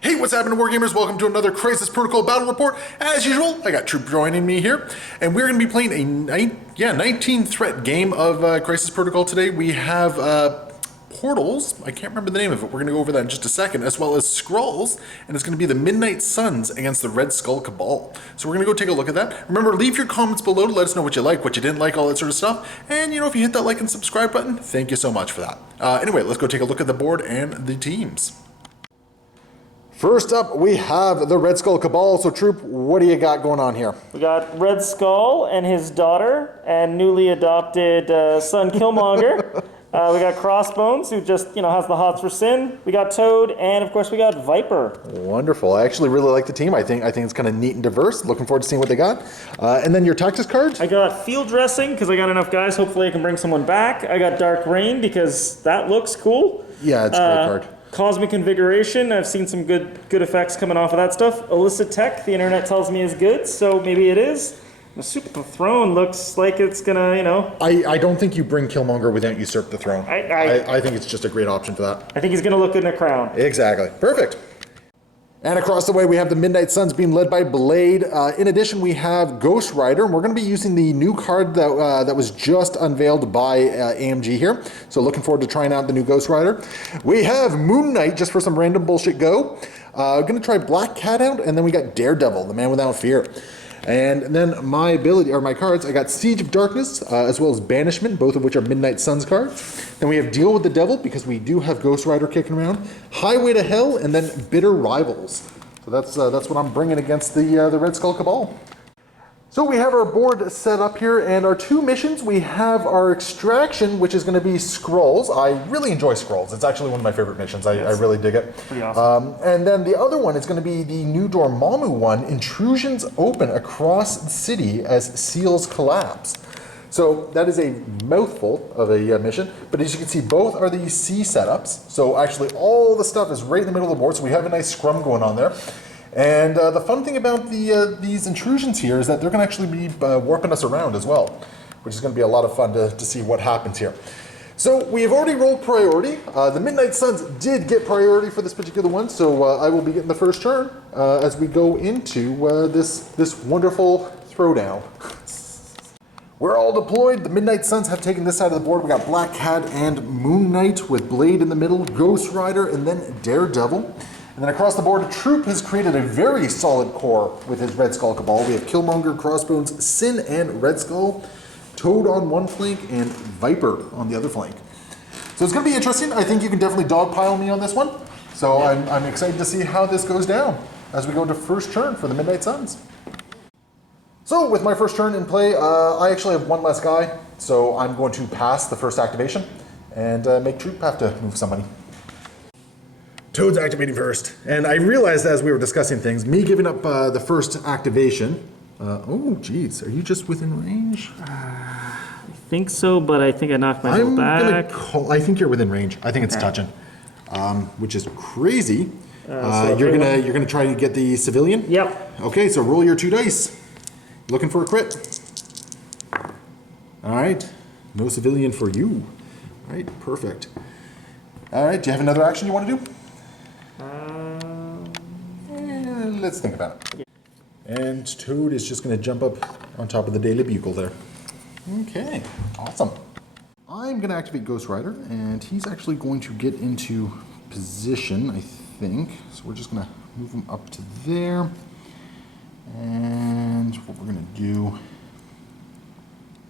Hey, what's happening, Wargamers? Welcome to another Crisis Protocol Battle Report. As usual, I got Troop joining me here, and we're going to be playing a 19-threat game of Crisis Protocol today. We have portals. I can't remember the name of it. We're going to go over that in just a second, as well as Skrulls, and it's going to be the Midnight Suns against the Red Skull Cabal. So we're going to go take a look at that. Remember, leave your comments below to let us know what you like, what you didn't like, all that sort of stuff. And, if you hit that like and subscribe button, thank you so much for that. Anyway, let's go take a look at the board and the teams. First up, we have the Red Skull Cabal. So, Troop, what do you got going on here? We got Red Skull and his daughter and newly adopted son Killmonger. We got Crossbones, who just, has the hots for sin. We got Toad, and of course we got Viper. Wonderful. I actually really like the team. I think it's kind of neat and diverse. Looking forward to seeing what they got. And then your tactics card? I got Field Dressing, because I got enough guys. Hopefully I can bring someone back. I got Dark Rain, because that looks cool. Yeah, it's a great card. Cosmic Invigoration, I've seen some good effects coming off of that stuff. Illicit Tech, the internet tells me is good, so maybe it is. Usurp the Throne looks like it's gonna, I don't think you bring Killmonger without Usurp the Throne. I think it's just a great option for that. I think he's gonna look good in a crown. Exactly. Perfect. And across the way, we have the Midnight Suns being led by Blade. In addition, we have Ghost Rider, and we're going to be using the new card that was just unveiled by AMG here. So looking forward to trying out the new Ghost Rider. We have Moon Knight, just for some random bullshit go. Going to try Black Cat out, and then we got Daredevil, the Man Without Fear. And then my cards, I got Siege of Darkness, as well as Banishment, both of which are Midnight Suns cards. Then we have Deal with the Devil, because we do have Ghost Rider kicking around. Highway to Hell, and then Bitter Rivals. So that's what I'm bringing against the Red Skull Cabal. So we have our board set up here, and our two missions, we have our Extraction, which is going to be Skrulls. I really enjoy Skrulls. It's actually one of my favorite missions. I really dig it. Pretty awesome. And then the other one is going to be the new Dormammu one, Intrusions Open Across the City as Seals Collapse. So that is a mouthful of a mission, but as you can see, both are the C setups. So actually all the stuff is right in the middle of the board, so we have a nice scrum going on there. And the fun thing about these intrusions here is that they're going to actually be warping us around as well, which is going to be a lot of fun to see what happens here. So we have already rolled priority. The Midnight Suns did get priority for this particular one, so I will be getting the first turn as we go into this wonderful throwdown. We're all deployed. The Midnight Suns have taken this side of the board. We got Black Cat and Moon Knight with Blade in the middle, Ghost Rider, and then Daredevil. And then across the board, Troop has created a very solid core with his Red Skull Cabal. We have Killmonger, Crossbones, Sin, and Red Skull. Toad on one flank, and Viper on the other flank. So it's going to be interesting. I think you can definitely dogpile me on this one. So I'm excited to see how this goes down as we go to first turn for the Midnight Suns. So with my first turn in play, I actually have one less guy. So I'm going to pass the first activation and make Troop have to move somebody. Toad's activating first, and I realized as we were discussing things, me giving up the first activation. Oh, geez, are you just within range? I think so, but I think I knocked myself back. I think you're within range. I think it's touching, which is crazy. So you're gonna try to get the civilian. Yep. Okay, so roll your 2 dice. Looking for a crit. All right, no civilian for you. All right, perfect. All right, do you have another action you want to do? Let's think about it. And Toad is just going to jump up on top of the Daily Bugle there. Okay, awesome. I'm going to activate Ghost Rider, and he's actually going to get into position, I think. So we're just going to move him up to there. And what we're going to do,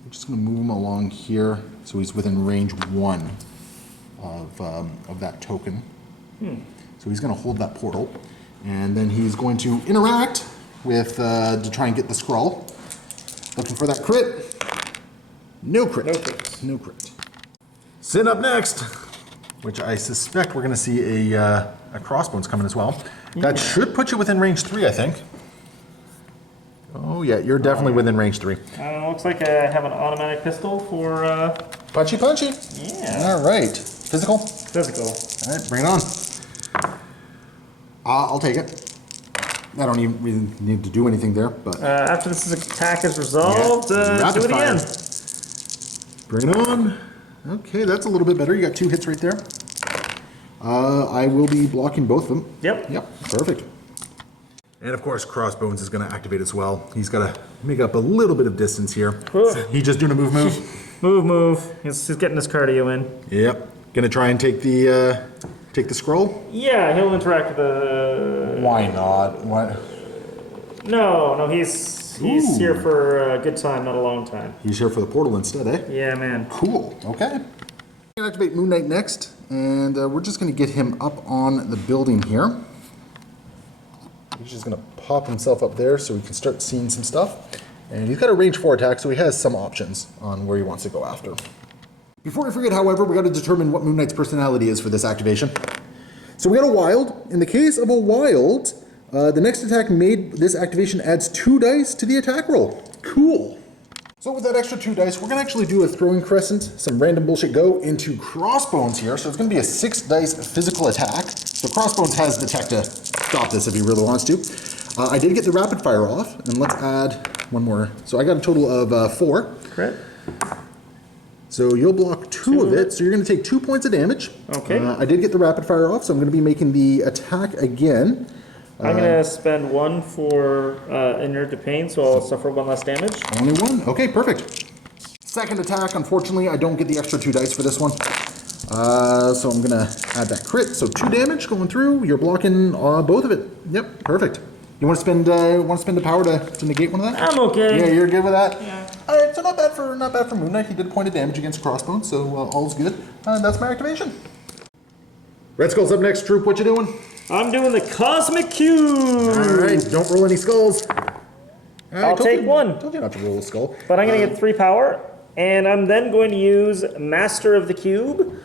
we're just going to move him along here so he's within range 1 of that token. So he's going to hold that portal. And then he's going to interact with, to try and get the Skrull. Looking for that crit. No crit. No crit. No crit. Sin up next, which I suspect we're going to see a Crossbones coming as well. Yeah. That should put you within range 3, I think. Oh yeah, you're definitely within range 3. Looks like I have an automatic pistol for... Punchy. Yeah. All right. Physical? Physical. All right, bring it on. I'll take it. I don't even really need to do anything there, but... after this attack is resolved, do it again. Bring it on. Okay, that's a little bit better. You got 2 hits right there. I will be blocking both of them. Yep. Yep, perfect. And of course, Crossbones is going to activate as well. He's got to make up a little bit of distance here. He just doing a move. Move. He's getting his cardio in. Yep. Going to try and take the scroll. Yeah, he'll interact with the. Why not? What? No. He's here for a good time, not a long time. He's here for the portal instead, eh? Yeah, man. Cool. Okay. I'm going to activate Moon Knight next, and we're just going to get him up on the building here. He's just going to pop himself up there so we can start seeing some stuff. And he's got a range 4 attack, so he has some options on where he wants to go after. Before we forget, however, we got to determine what Moon Knight's personality is for this activation. So we got a wild. In the case of a wild, the next attack made this activation adds 2 dice to the attack roll. Cool. So with that extra 2 dice, we're going to actually do a throwing crescent, some random bullshit go into Crossbones here. So it's going to be a 6 dice physical attack. So Crossbones has the tech to stop this if he really wants to. I did get the rapid fire off, and let's add one more. So I got a total of 4. Crit. So you'll block 2 of it, so you're going to take 2 points of damage. Okay. I did get the rapid fire off, so I'm going to be making the attack again. I'm going to spend 1 for inert to pain, so I'll suffer 1 less damage. Only 1? Okay, perfect. Second attack, unfortunately, I don't get the extra 2 dice for this one. So I'm going to add that crit. So 2 damage going through. You're blocking both of it. Yep, perfect. You want to spend the power to negate one of that? I'm okay. Yeah, you're good with that? Yeah. All right, so not bad for Moon Knight. He did a point of damage against Crossbones, so all's good. That's my activation. Red Skull's up next. Troop, what you doing? I'm doing the Cosmic Cube. All right, don't roll any skulls. I'll take 1. Told you not to roll a skull. But I'm going to get 3 power, and I'm then going to use Master of the Cube.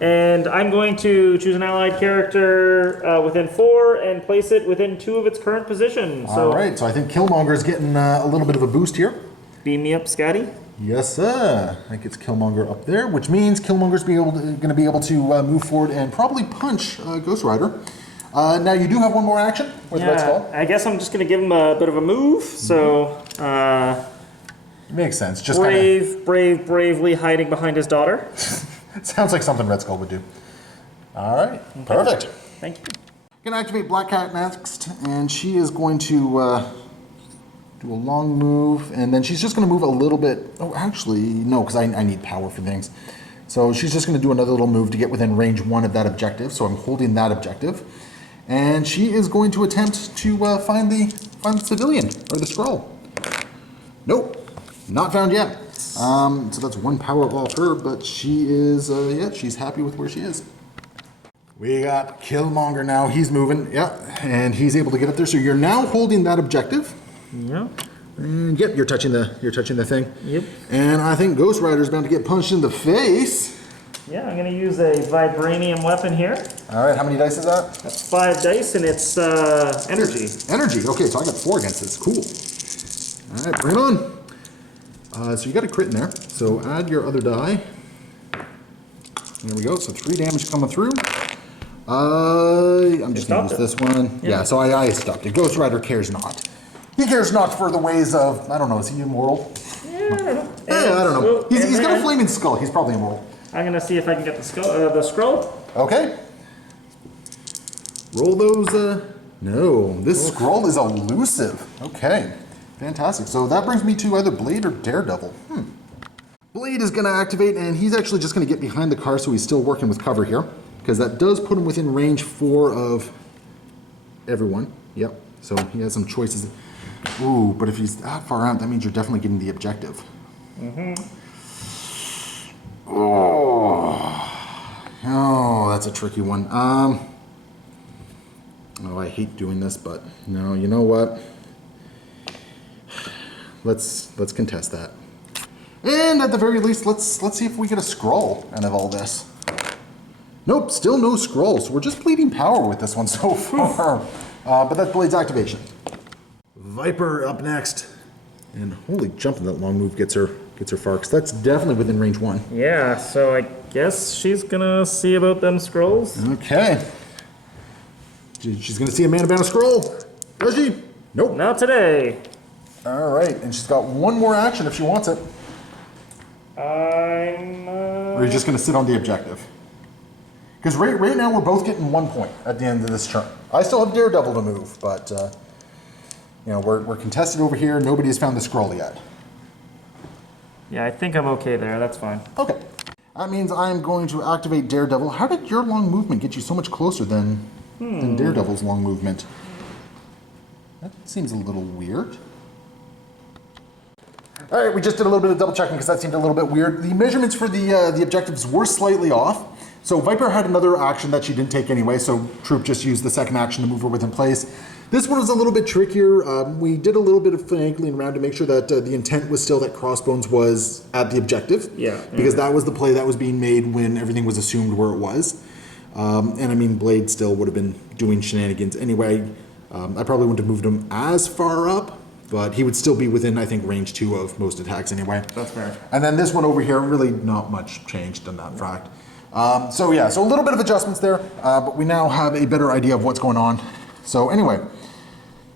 And I'm going to choose an allied character within 4 and place it within 2 of its current position. All right, so I think Killmonger's getting a little bit of a boost here. Beam me up, Scotty. Yes, sir. That gets Killmonger up there, which means Killmonger's going to be able to move forward and probably punch Ghost Rider. Now you do have one more action with Red Skull. I guess I'm just going to give him a bit of a move. So, makes sense. Just bravely hiding behind his daughter. Sounds like something Red Skull would do. All right, perfect. Thank you. Gonna activate Black Cat next, and she is going to do a long move, and then she's just going to move a little bit. Oh, actually, no, because I need power for things. So she's just going to do another little move to get within range 1 of that objective. So I'm holding that objective. And she is going to attempt to find the civilian, or the Skrull. Nope, not found yet. So that's 1 power off her, but she is, she's happy with where she is. We got Killmonger now. He's moving, and he's able to get up there. So you're now holding that objective. Yeah. And yep, you're touching the thing. Yep. And I think Ghost Rider's about to get punched in the face. Yeah, I'm going to use a vibranium weapon here. All right, how many dice is that? That's 5 dice, and it's energy. Energy. Okay, so I got 4 against this. Cool. All right, bring it on. So you got a crit in there. So add your other die. There we go. So 3 damage coming through. I'm just going to use this one. Yeah, so I stopped it. Ghost Rider cares not. He cares not for the ways of, I don't know, is he immoral? Yeah, I don't know. I don't know. He's got a flaming skull. He's probably immoral. I'm going to see if I can get the scroll. Okay. Roll those, no. This scroll is elusive. Okay. Fantastic. So that brings me to either Blade or Daredevil. Blade is going to activate, and he's actually just going to get behind the car, so he's still working with cover here, because that does put him within range 4 of everyone. Yep. So he has some choices. Ooh, but if he's that far out, that means you're definitely getting the objective. Oh, that's a tricky one. Oh, I hate doing this, but no, you know what? Let's contest that. And at the very least, let's see if we get a scroll out of all this. Nope, still no scrolls. So we're just bleeding power with this one so far. But that's Blade's activation. Viper up next. And holy jumping, that long move gets her far, because that's definitely within range 1. Yeah, so I guess she's gonna see about them scrolls. Okay. She's gonna see a man about a scroll. Does she? Nope. Not today. All right, and she's got 1 more action if she wants it. I'm... Or are you just gonna sit on the objective? Because right now we're both getting 1 point at the end of this turn. I still have Daredevil to move, but you know, we're contested over here. Nobody has found the Skrull yet. Yeah, I think I'm okay there. That's fine. Okay. That means I'm going to activate Daredevil. How did your long movement get you so much closer than Daredevil's long movement? That seems a little weird. All right, we just did a little bit of double checking because that seemed a little bit weird. The measurements for the objectives were slightly off. So Viper had another action that she didn't take anyway, so Troop just used the second action to move her within place. This one was a little bit trickier. We did a little bit of finagling around to make sure that the intent was still that Crossbones was at the objective. Yeah. Because that was the play that was being made when everything was assumed where it was. And I mean, Blade still would have been doing shenanigans anyway. I probably wouldn't have moved him as far up, but he would still be within, I think, range 2 of most attacks anyway. That's fair. And then this one over here, really not much changed in that fact. So yeah, so a little bit of adjustments there, but we now have a better idea of what's going on. So anyway,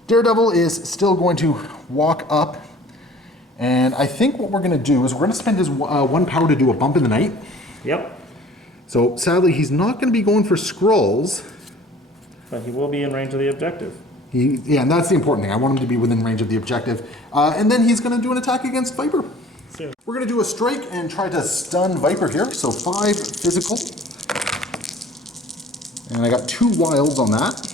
Daredevil is still going to walk up, and I think what we're going to do is we're going to spend his 1 power to do a bump in the night. Yep. So sadly, he's not going to be going for Skrulls. But he will be in range of the objective. Yeah, and that's the important thing. I want him to be within range of the objective. And then he's going to do an attack against Viper. So. We're going to do a strike and try to stun Viper here. So 5 physical. And I got 2 wilds on that.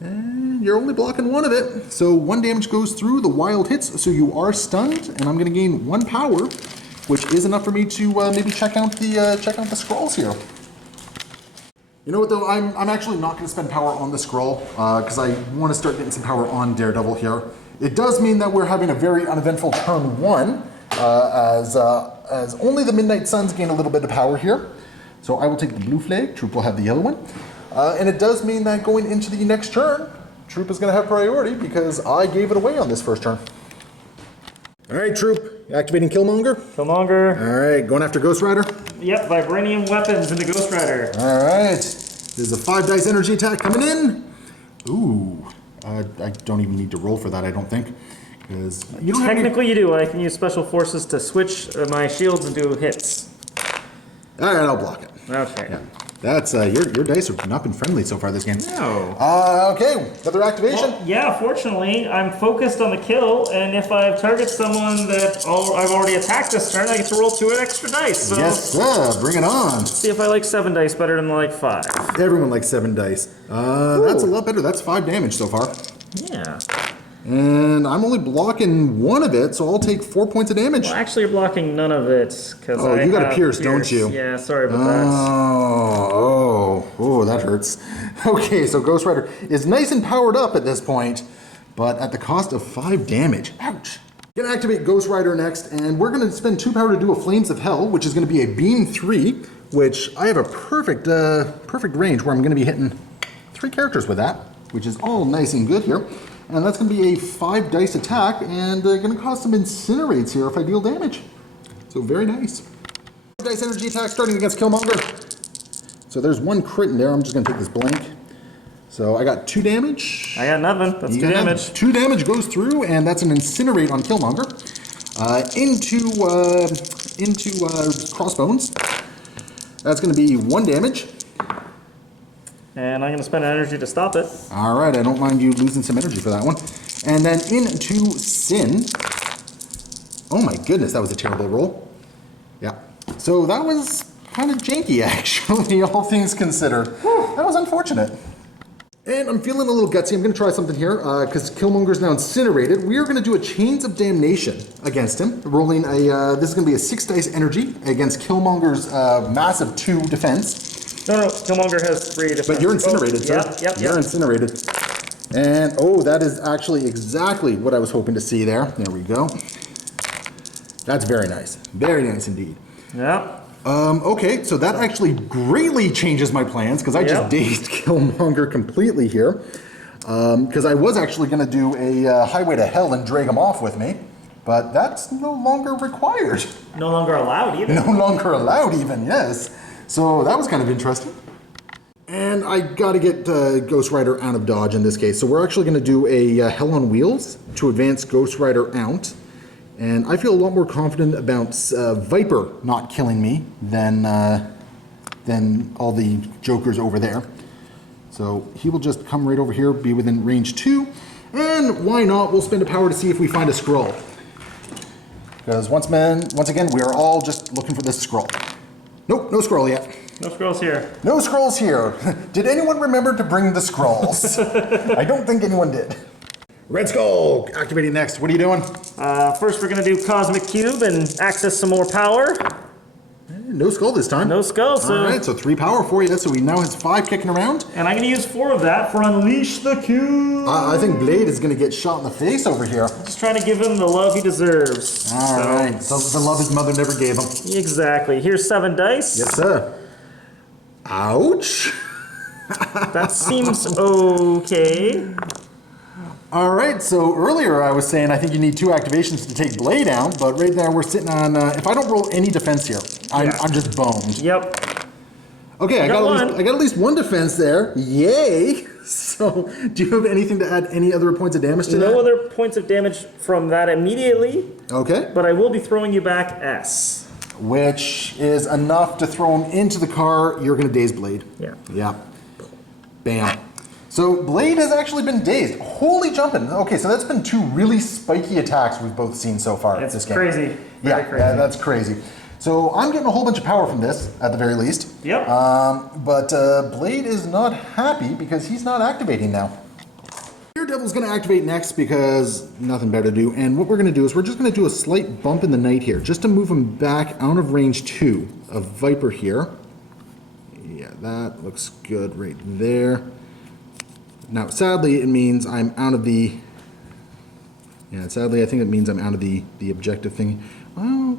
And you're only blocking 1 of it. So 1 damage goes through, the wild hits, so you are stunned, and I'm going to gain 1 power, which is enough for me to maybe check out the Skrulls here. You know what though, I'm actually not going to spend power on the Skrull, because I want to start getting some power on Daredevil here. It does mean that we're having a very uneventful turn 1, as only the Midnight Suns gain a little bit of power here. So I will take the blue flag, Troop will have the yellow one. And it does mean that going into the next turn, Troop is going to have priority because I gave it away on this first turn. All right, Troop, activating Killmonger. Killmonger. All right, going after Ghost Rider. Yep, vibranium weapons into Ghost Rider. All right, this is a 5 dice energy attack coming in. Ooh, I don't even need to roll for that, I don't think. Because you don't Technically you do. I can use special forces to switch my shields and do hits. All right, I'll block it. Okay. Yeah. That's, your dice have not been friendly so far this game. No. Okay, another activation. Well, yeah, fortunately, I'm focused on the kill, and if I target someone that I've already attacked this turn, I get to roll 2 extra dice. So Yes, sir, bring it on. see if I like 7 dice better than like 5. Everyone likes 7 dice. That's a lot better. That's 5 damage so far. Yeah. And I'm only blocking 1 of it, so I'll take 4 points of damage. Well, actually, you're blocking none of it. Oh, you got a pierce, don't you? Yeah, sorry about that. Oh, that hurts. Okay, so Ghost Rider is nice and powered up at this point, but at the cost of 5 damage. Ouch. Gonna activate Ghost Rider next, and we're gonna spend 2 power to do a Flames of Hell, which is gonna be a Beam 3, which I have a perfect range where I'm gonna be hitting 3 characters with that, which is all nice and good here. And that's going to be a 5 dice attack, and going to cause some incinerates here if I deal damage. So very nice. 5 dice energy attack starting against Killmonger. So there's 1 crit in there. I'm just going to take this blank. So I got 2 damage. I got nothing. That's 2 damage. 2 damage goes through, and that's an incinerate on Killmonger. Into Crossbones. That's going to be 1 damage. And I'm going to spend energy to stop it. All right, I don't mind you losing some energy for that one. And then into Sin. Oh my goodness, that was a terrible roll. Yeah. So that was kind of janky, actually, all things considered. That was unfortunate. And I'm feeling a little gutsy. I'm going to try something here, because Killmonger's now incinerated. We are going to do a Chains of Damnation against him. Rolling this is going to be a 6 dice energy against Killmonger's massive 2 defense. No, Killmonger has 3 defense. But you're incinerated, sir. Yep. You're incinerated. And, oh, that is actually exactly what I was hoping to see there. There we go. That's very nice. Very nice indeed. Yeah. Okay, so that actually greatly changes my plans, because I just dazed Killmonger completely here. Because I was actually going to do a Highway to Hell and drag him off with me. But that's no longer required. No longer allowed either. No longer allowed even, yes. So that was kind of interesting. And I got to get Ghost Rider out of dodge in this case. So we're actually going to do a Hell on Wheels to advance Ghost Rider out. And I feel a lot more confident about Viper not killing me than than all the jokers over there. So he will just come right over here, be within range 2. And why not? We'll spend a power to see if we find a Skrull. Because once again, we are all just looking for this Skrull. Nope, no Skrull yet. No Skrulls here. No Skrulls here. Did anyone remember to bring the Skrulls? I don't think anyone did. Red Skull, activating next. What are you doing? First, we're going to do Cosmic Cube and access some more power. No Skull this time. No Skull, so... All right, so 3 power for you. So he now has 5 kicking around. And I'm going to use 4 of that for Unleash the Cube. I think Blade is going to get shot in the face over here. Just trying to give him the love he deserves. All right, so the love his mother never gave him. Exactly. Here's 7 dice. Yes, sir. Ouch. That seems okay. All right, so earlier I was saying I think you need 2 activations to take Blade out, but right now we're sitting on, if I don't roll any defense here, I'm just boned. Yep. Okay, I got at least 1 defense there. Yay! So, do you have anything to add, any other points of damage to that? No other points of damage from that immediately. Okay. But I will be throwing you back S. Which is enough to throw him into the car. You're going to daze Blade. Yeah. Yeah. Bam. So Blade has actually been dazed. Holy jumping. Okay, so that's been 2 really spiky attacks we've both seen so far It's this game. crazy. Yeah, Crazy. yeah, that's crazy. So I'm getting a whole bunch of power from this, at the very least. Yep. But Blade is not happy because he's not activating now. Daredevil's going to activate next because nothing better to do. And what we're going to do is we're just going to do a slight bump in the night here, just to move him back out of range 2 of Viper here. Yeah, that looks good right there. Now, sadly, it means I'm out of the... Yeah, sadly, I think it means I'm out of the objective thing. Well,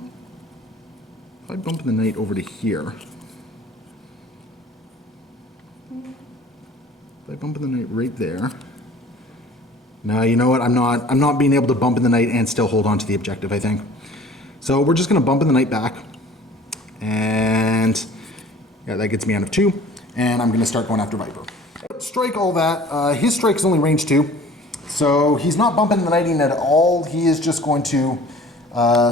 if I bump in the night over to here... If I bump in the night right there... Now, you know what? I'm not being able to bump in the night and still hold on to the objective, I think. So we're just going to bump in the night back. And... Yeah, that gets me out of 2. And I'm going to start going after Viper. Strike all that. His strike is only range 2, so he's not bumping the nighting at all. He is just going to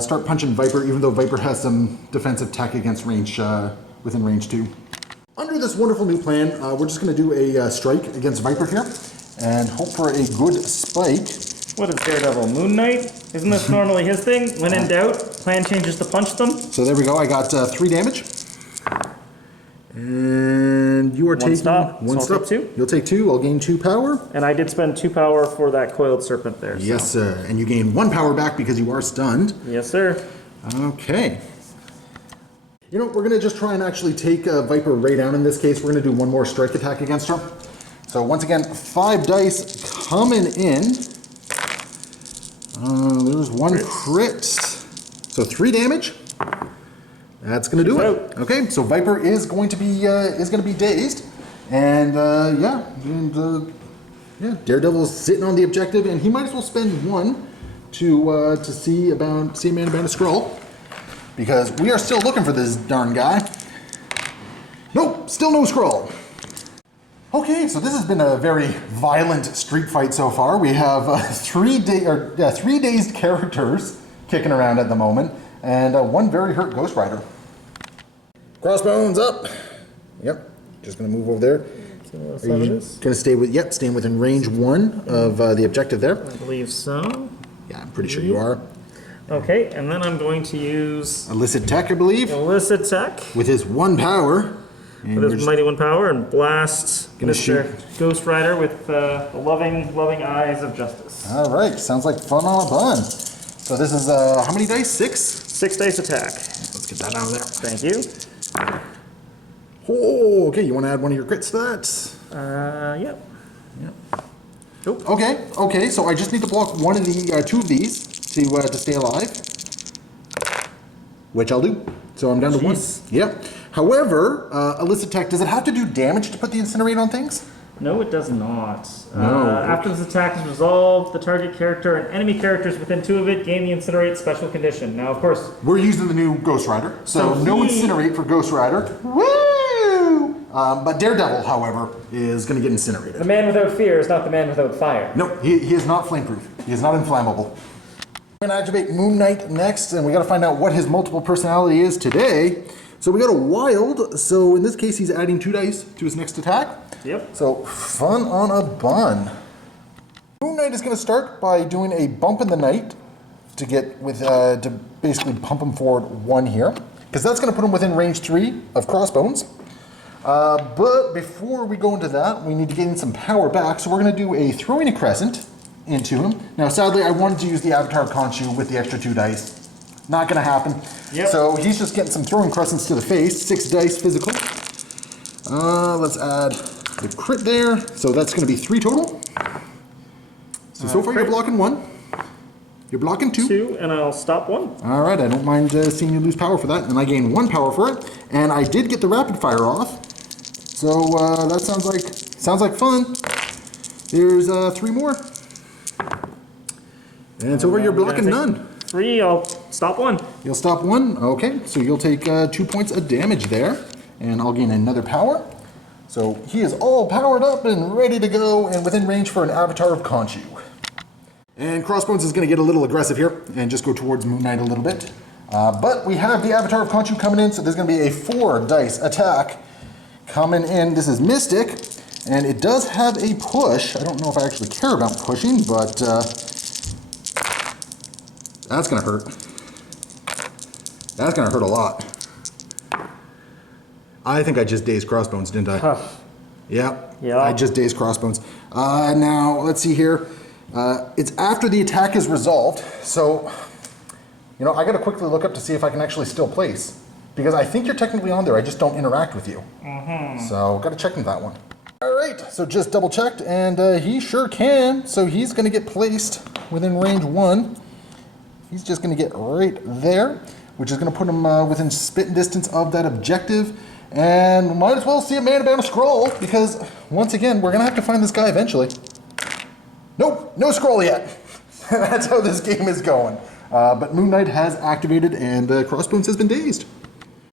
start punching Viper, even though Viper has some defensive tech against range within range 2. Under this wonderful new plan, we're just going to do a strike against Viper here and hope for a good spike. What is Daredevil? Moon Knight? Isn't this normally his thing? When in doubt, plan changes to punch them. So there we go. I got 3 damage. And you are taking stop. one So I'll stop. take 2. You'll take 2. I'll gain 2 power. And I did spend 2 power for that coiled serpent there. Yes, sir. And you gain 1 power back because you are stunned. Yes, sir. Okay. You know, we're going to just try and actually take Viper right down in this case. We're going to do 1 more strike attack against her. So once again, 5 dice coming in. There's 1 crit. So 3 damage. That's going to do it. Okay, so Viper is going to be dazed, and Daredevil's sitting on the objective, and he might as well spend 1 to see a man about a Skrull, because we are still looking for this darn guy. Nope, still no Skrull. Okay, so this has been a very violent street fight so far. We have 3 dazed characters kicking around at the moment. And 1 very hurt Ghost Rider. Crossbones up. Yep. Just gonna move over there. Are you gonna stay with? Yep, staying within range 1 of the objective there. I believe so. Yeah, I'm pretty sure you are. Okay, and then I'm going to use Illicit Tech, I believe. Illicit Tech With his 1 power. And with his mighty 1 power and blast Gonna Mr. shoot. Ghost Rider with the loving eyes of justice. All right, sounds like fun on a bun. So this is how many dice? 6. 6 dice attack. Let's get that out of there. Thank you. Oh, okay. You want to add 1 of your crits to that? Yep. Nope. Okay. So I just need to block 1 of the 2 of these to stay alive, which I'll do. So I'm down to 1. Yep. However, Illicit Tech, does it have to do damage to put the Incinerate on things? No, it does not. No. After this attack is resolved, the target character and enemy characters within 2 of it gain the Incinerate special condition. Now, of course... We're using the new Ghost Rider, so no Incinerate for Ghost Rider. Woo! But Daredevil, however, is going to get incinerated. The man without fear is not the man without fire. No, he is not flameproof. He is not inflammable. We're going to activate Moon Knight next, and we got to find out what his multiple personality is today. So we got a wild, so in this case he's adding 2 dice to his next attack. Yep. So fun on a bun. Moon Knight is going to start by doing a bump in the night to get with to basically pump him forward 1 here, because that's going to put him within range 3 of Crossbones. But before we go into that, we need to gain some power back, so we're going to do a throwing a crescent into him. Now sadly I wanted to use the Avatar of Khonshu with the extra 2 dice. Not going to happen. Yep. So he's just getting some throwing crescents to the face, 6 dice physical. Let's add the crit there. So that's going to be 3 total. So far you're blocking 1. You're blocking 2. 2, and I'll stop 1. All right, I don't mind seeing you lose power for that. And I gain 1 power for it. And I did get the rapid fire off. So that sounds like fun. There's 3 more. And so far you're blocking none. 3, I'll stop 1. You'll stop 1? Okay, so you'll take 2 points of damage there, and I'll gain another power. So he is all powered up and ready to go, and within range for an Avatar of Khonshu. And Crossbones is going to get a little aggressive here, and just go towards Moon Knight a little bit. But we have the Avatar of Khonshu coming in, so there's going to be a 4 dice attack coming in. This is Mystic, and it does have a push. I don't know if I actually care about pushing, but that's going to hurt. That's going to hurt a lot. I think I just dazed Crossbones, didn't I? Huh. Yeah, Yeah. I just dazed Crossbones. Now, let's see here. It's after the attack is resolved, so, you know, I got to quickly look up to see if I can actually still place. Because I think you're technically on there, I just don't interact with you. So, got to check into that one. All right, so just double checked, and he sure can. So he's going to get placed within range 1. He's just going to get right there, which is going to put him within spitting distance of that objective. And might as well see a man about a scroll, because once again, we're going to have to find this guy eventually. Nope, no scroll yet. That's how this game is going. But Moon Knight has activated, and Crossbones has been dazed.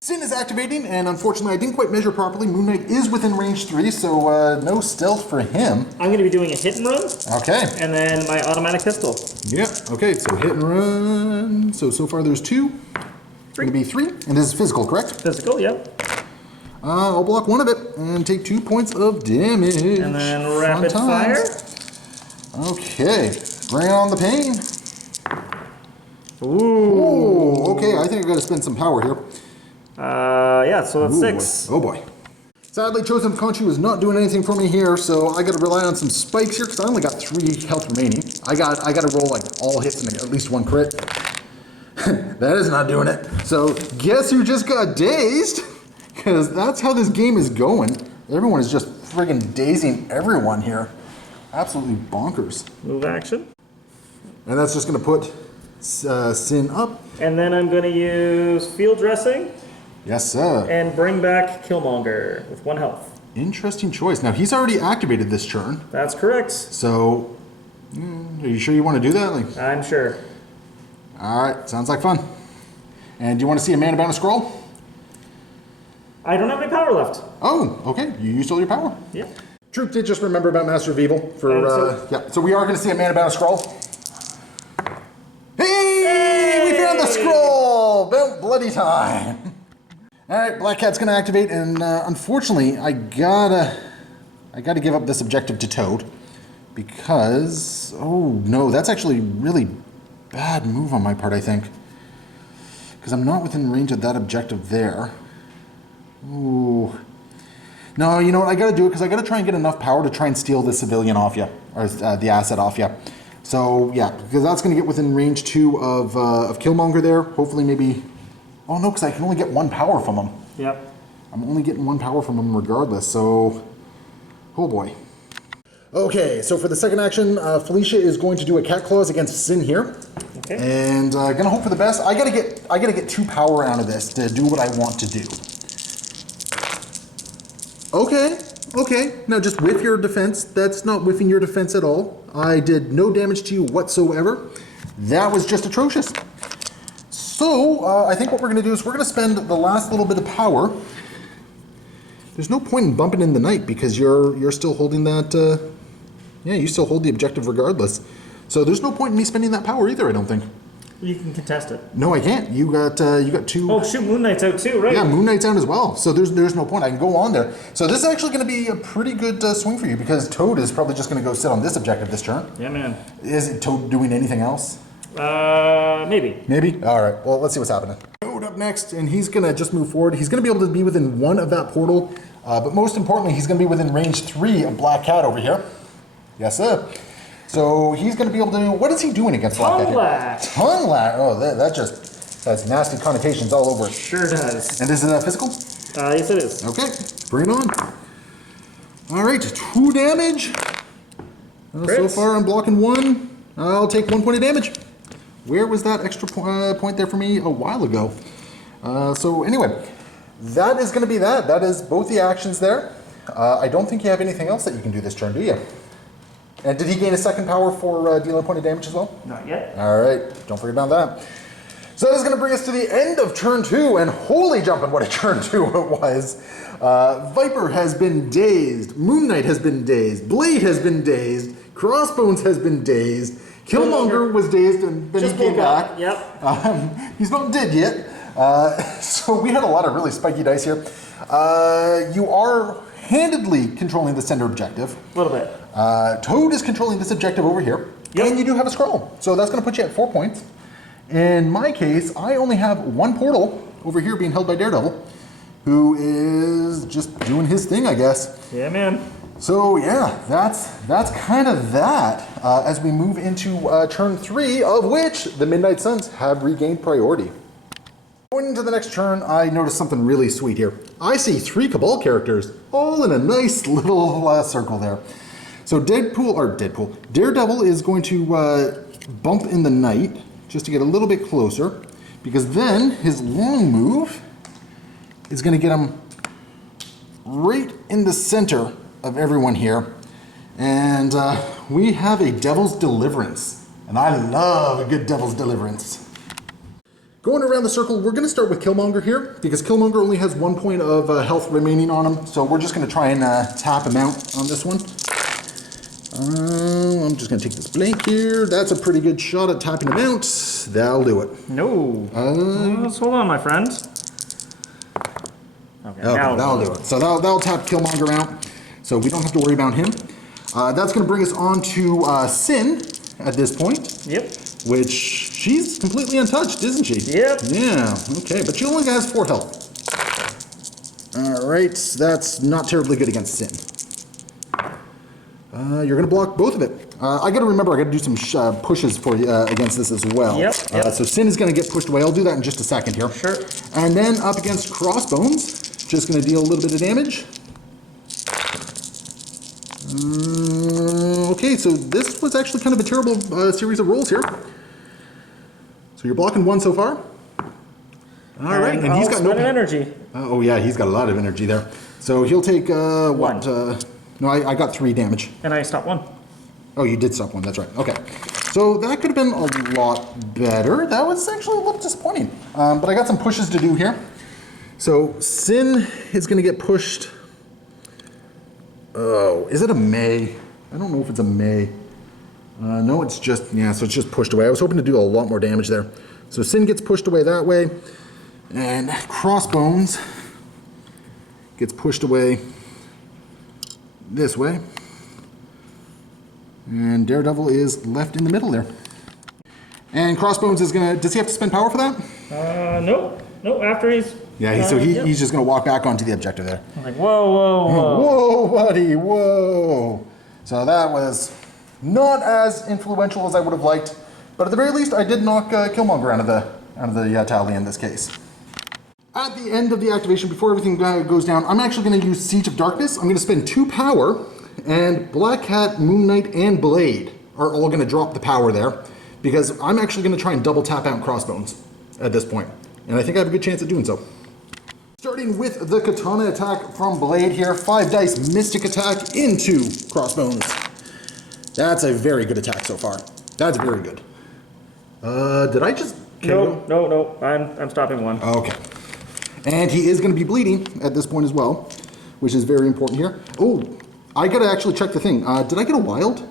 Sin is activating, and unfortunately I didn't quite measure properly. Moon Knight is within range 3, so no stealth for him. I'm going to be doing a hit and run. Okay. And then my automatic pistol. Yeah, okay, so hit and run. So far there's 2. It's going to be 3, and this is physical, correct? Physical, yep. I'll block 1 of it and take 2 points of damage. And then rapid fire. Okay, bring on the pain. Ooh. Okay, I think I got to spend some power here. Yeah, so that's 6. Boy. Oh boy. Sadly, Chosen of Khonshu is not doing anything for me here, so I got to rely on some spikes here because I only got 3 health remaining. I got to roll like all hits and at least 1 crit. That is not doing it. So guess who just got dazed? Because that's how this game is going. Everyone is just friggin' dazing everyone here. Absolutely bonkers. Move action. And that's just going to put Sin up. And then I'm going to use field dressing. Yes, sir. And bring back Killmonger with 1 health. Interesting choice. Now, he's already activated this turn. That's correct. So, are you sure you want to do that? Like, I'm sure. all right, sounds like fun. And do you want to see a man about a scroll? I don't have any power left. Oh, okay. You used all your power. Yeah. Troop did just remember about Master of Evil. So we are going to see a man about a scroll. Hey! We found the scroll! About bloody time. All right, Black Cat's going to activate, and unfortunately, I gotta give up this objective to Toad because no, that's actually really bad move on my part, I think, because I'm not within range of that objective there. Ooh. No, you know what? I got to do it because I got to try and get enough power to try and steal the civilian off you, or the asset off you. So yeah, because that's going to get within range 2 of Killmonger there. Hopefully, maybe. Oh no, because I can only get 1 power from him. Yep. I'm only getting 1 power from him regardless. So, oh boy. Okay, so for the second action, Felicia is going to do a cat claws against Sin here. Okay. And gonna hope for the best. I gotta get 2 power out of this to do what I want to do. Okay. Now just whiff your defense. That's not whiffing your defense at all. I did no damage to you whatsoever. That was just atrocious. So I think what we're gonna do is we're gonna spend the last little bit of power. There's no point in bumping in the night because you're still holding that. Yeah, you still hold the objective regardless. So there's no point in me spending that power either, I don't think. You can contest it. No, I can't. You got two. Oh shoot, Moon Knight's out too, right? Yeah, Moon Knight's out as well. So there's no point. I can go on there. So this is actually going to be a pretty good swing for you because Toad is probably just going to go sit on this objective this turn. Yeah, man. Is Toad doing anything else? Maybe. Maybe? All right. Well, let's see what's happening. Toad up next, and he's going to just move forward. He's going to be able to be within 1 of that portal, but most importantly, he's going to be within range 3 of Black Cat over here. Yes, sir. So he's going to be able to. What is he doing against Black Cat? Tongue lash. Tongue lash. Oh, that just has nasty connotations all over it. Sure does. And this is physical? Yes, it is. Okay, bring it on. All right, 2 damage. So far, I'm blocking 1. I'll take 1 point of damage. Where was that extra point there for me a while ago? So anyway, that is going to be that. That is both the actions there. I don't think you have anything else that you can do this turn, do you? And did he gain a second power for dealing a point of damage as well? Not yet. All right, don't forget about that. So that is going to bring us to the end of turn 2, and holy jumping, what a turn 2 it was. Viper has been dazed, Moon Knight has been dazed, Blade has been dazed, Crossbones has been dazed, Killmonger was dazed and then Just he came woke back. up. Yep. He's not dead yet. So we had a lot of really spiky dice here. You are handedly controlling the center objective. A little bit. Toad is controlling this objective over here. Yep. And you do have a Skrull. So that's going to put you at 4 points. In my case, I only have 1 portal over here being held by Daredevil, who is just doing his thing, I guess. Yeah, man. So yeah, that's kind of that. As we move into turn 3, of which the Midnight Suns have regained priority. Going into the next turn, I noticed something really sweet here. I see 3 Cabal characters, all in a nice little circle there. So Daredevil is going to bump in the night just to get a little bit closer, because then his long move is going to get him right in the center of everyone here. And we have a Devil's Deliverance, and I love a good Devil's Deliverance. Going around the circle, we're going to start with Killmonger here, because Killmonger only has 1 point of health remaining on him, so we're just going to try and tap him out on this one. I'm just going to take this blank here. That's a pretty good shot at tapping him out. That'll do it. No. Let's hold on, my friend. Okay, that'll do it. So that'll tap Killmonger out, so we don't have to worry about him. That's going to bring us on to Sin at this point. Yep. Which, she's completely untouched, isn't she? Yep. Yeah, okay, but she only has 4 health. Alright, that's not terribly good against Sin. You're going to block both of it. I got to remember, I got to do some pushes for against this as well. Yep. So Sin is going to get pushed away. I'll do that in just a second here. Sure. And then up against Crossbones, just going to deal a little bit of damage. Okay, so this was actually kind of a terrible series of rolls here. So you're blocking 1 so far. All right, and he's got no energy. Oh yeah, he's got a lot of energy there. So he'll take what? No, I got 3 damage. And I stopped 1. Oh, you did stop 1. That's right. Okay, so that could have been a lot better. That was actually a little disappointing. But I got some pushes to do here. So Sin is going to get pushed. Oh, is it a May? I don't know if it's a May. No, it's just, yeah, so it's just pushed away. I was hoping to do a lot more damage there. So Sin gets pushed away that way, and Crossbones gets pushed away this way. And Daredevil is left in the middle there. And Crossbones is gonna, does he have to spend power for that? Nope. Nope, after he's... Yeah, he's just gonna walk back onto the objective there. I'm like, whoa, whoa, whoa. Whoa, buddy, whoa. So that was not as influential as I would have liked, but at the very least, I did knock Killmonger out of the tally in this case. At the end of the activation, before everything goes down, I'm actually going to use Siege of Darkness. I'm going to spend 2 power, and Black Cat, Moon Knight, and Blade are all going to drop the power there, because I'm actually going to try and double tap out Crossbones at this point, and I think I have a good chance at doing so. Starting with the Katana attack from Blade here, 5 dice Mystic attack into Crossbones. That's a very good attack so far. That's very good. Did I just... No. I'm stopping 1. Okay. And he is going to be bleeding at this point as well, which is very important here. Oh, I got to actually check the thing. Did I get a wild?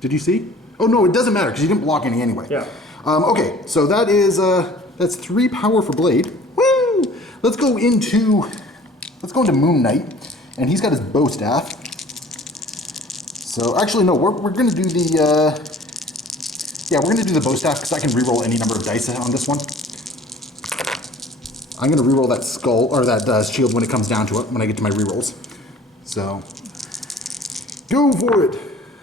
Did you see? Oh, no, it doesn't matter because you didn't block any anyway. Yeah. Okay, so that's 3 power for Blade. Woo! Let's go into Moon Knight, and he's got his bow staff. So actually, no, we're gonna do the we're gonna do the bow staff because I can reroll any number of dice on this one. I'm gonna reroll that skull or that shield when it comes down to it when I get to my rerolls. So go for it.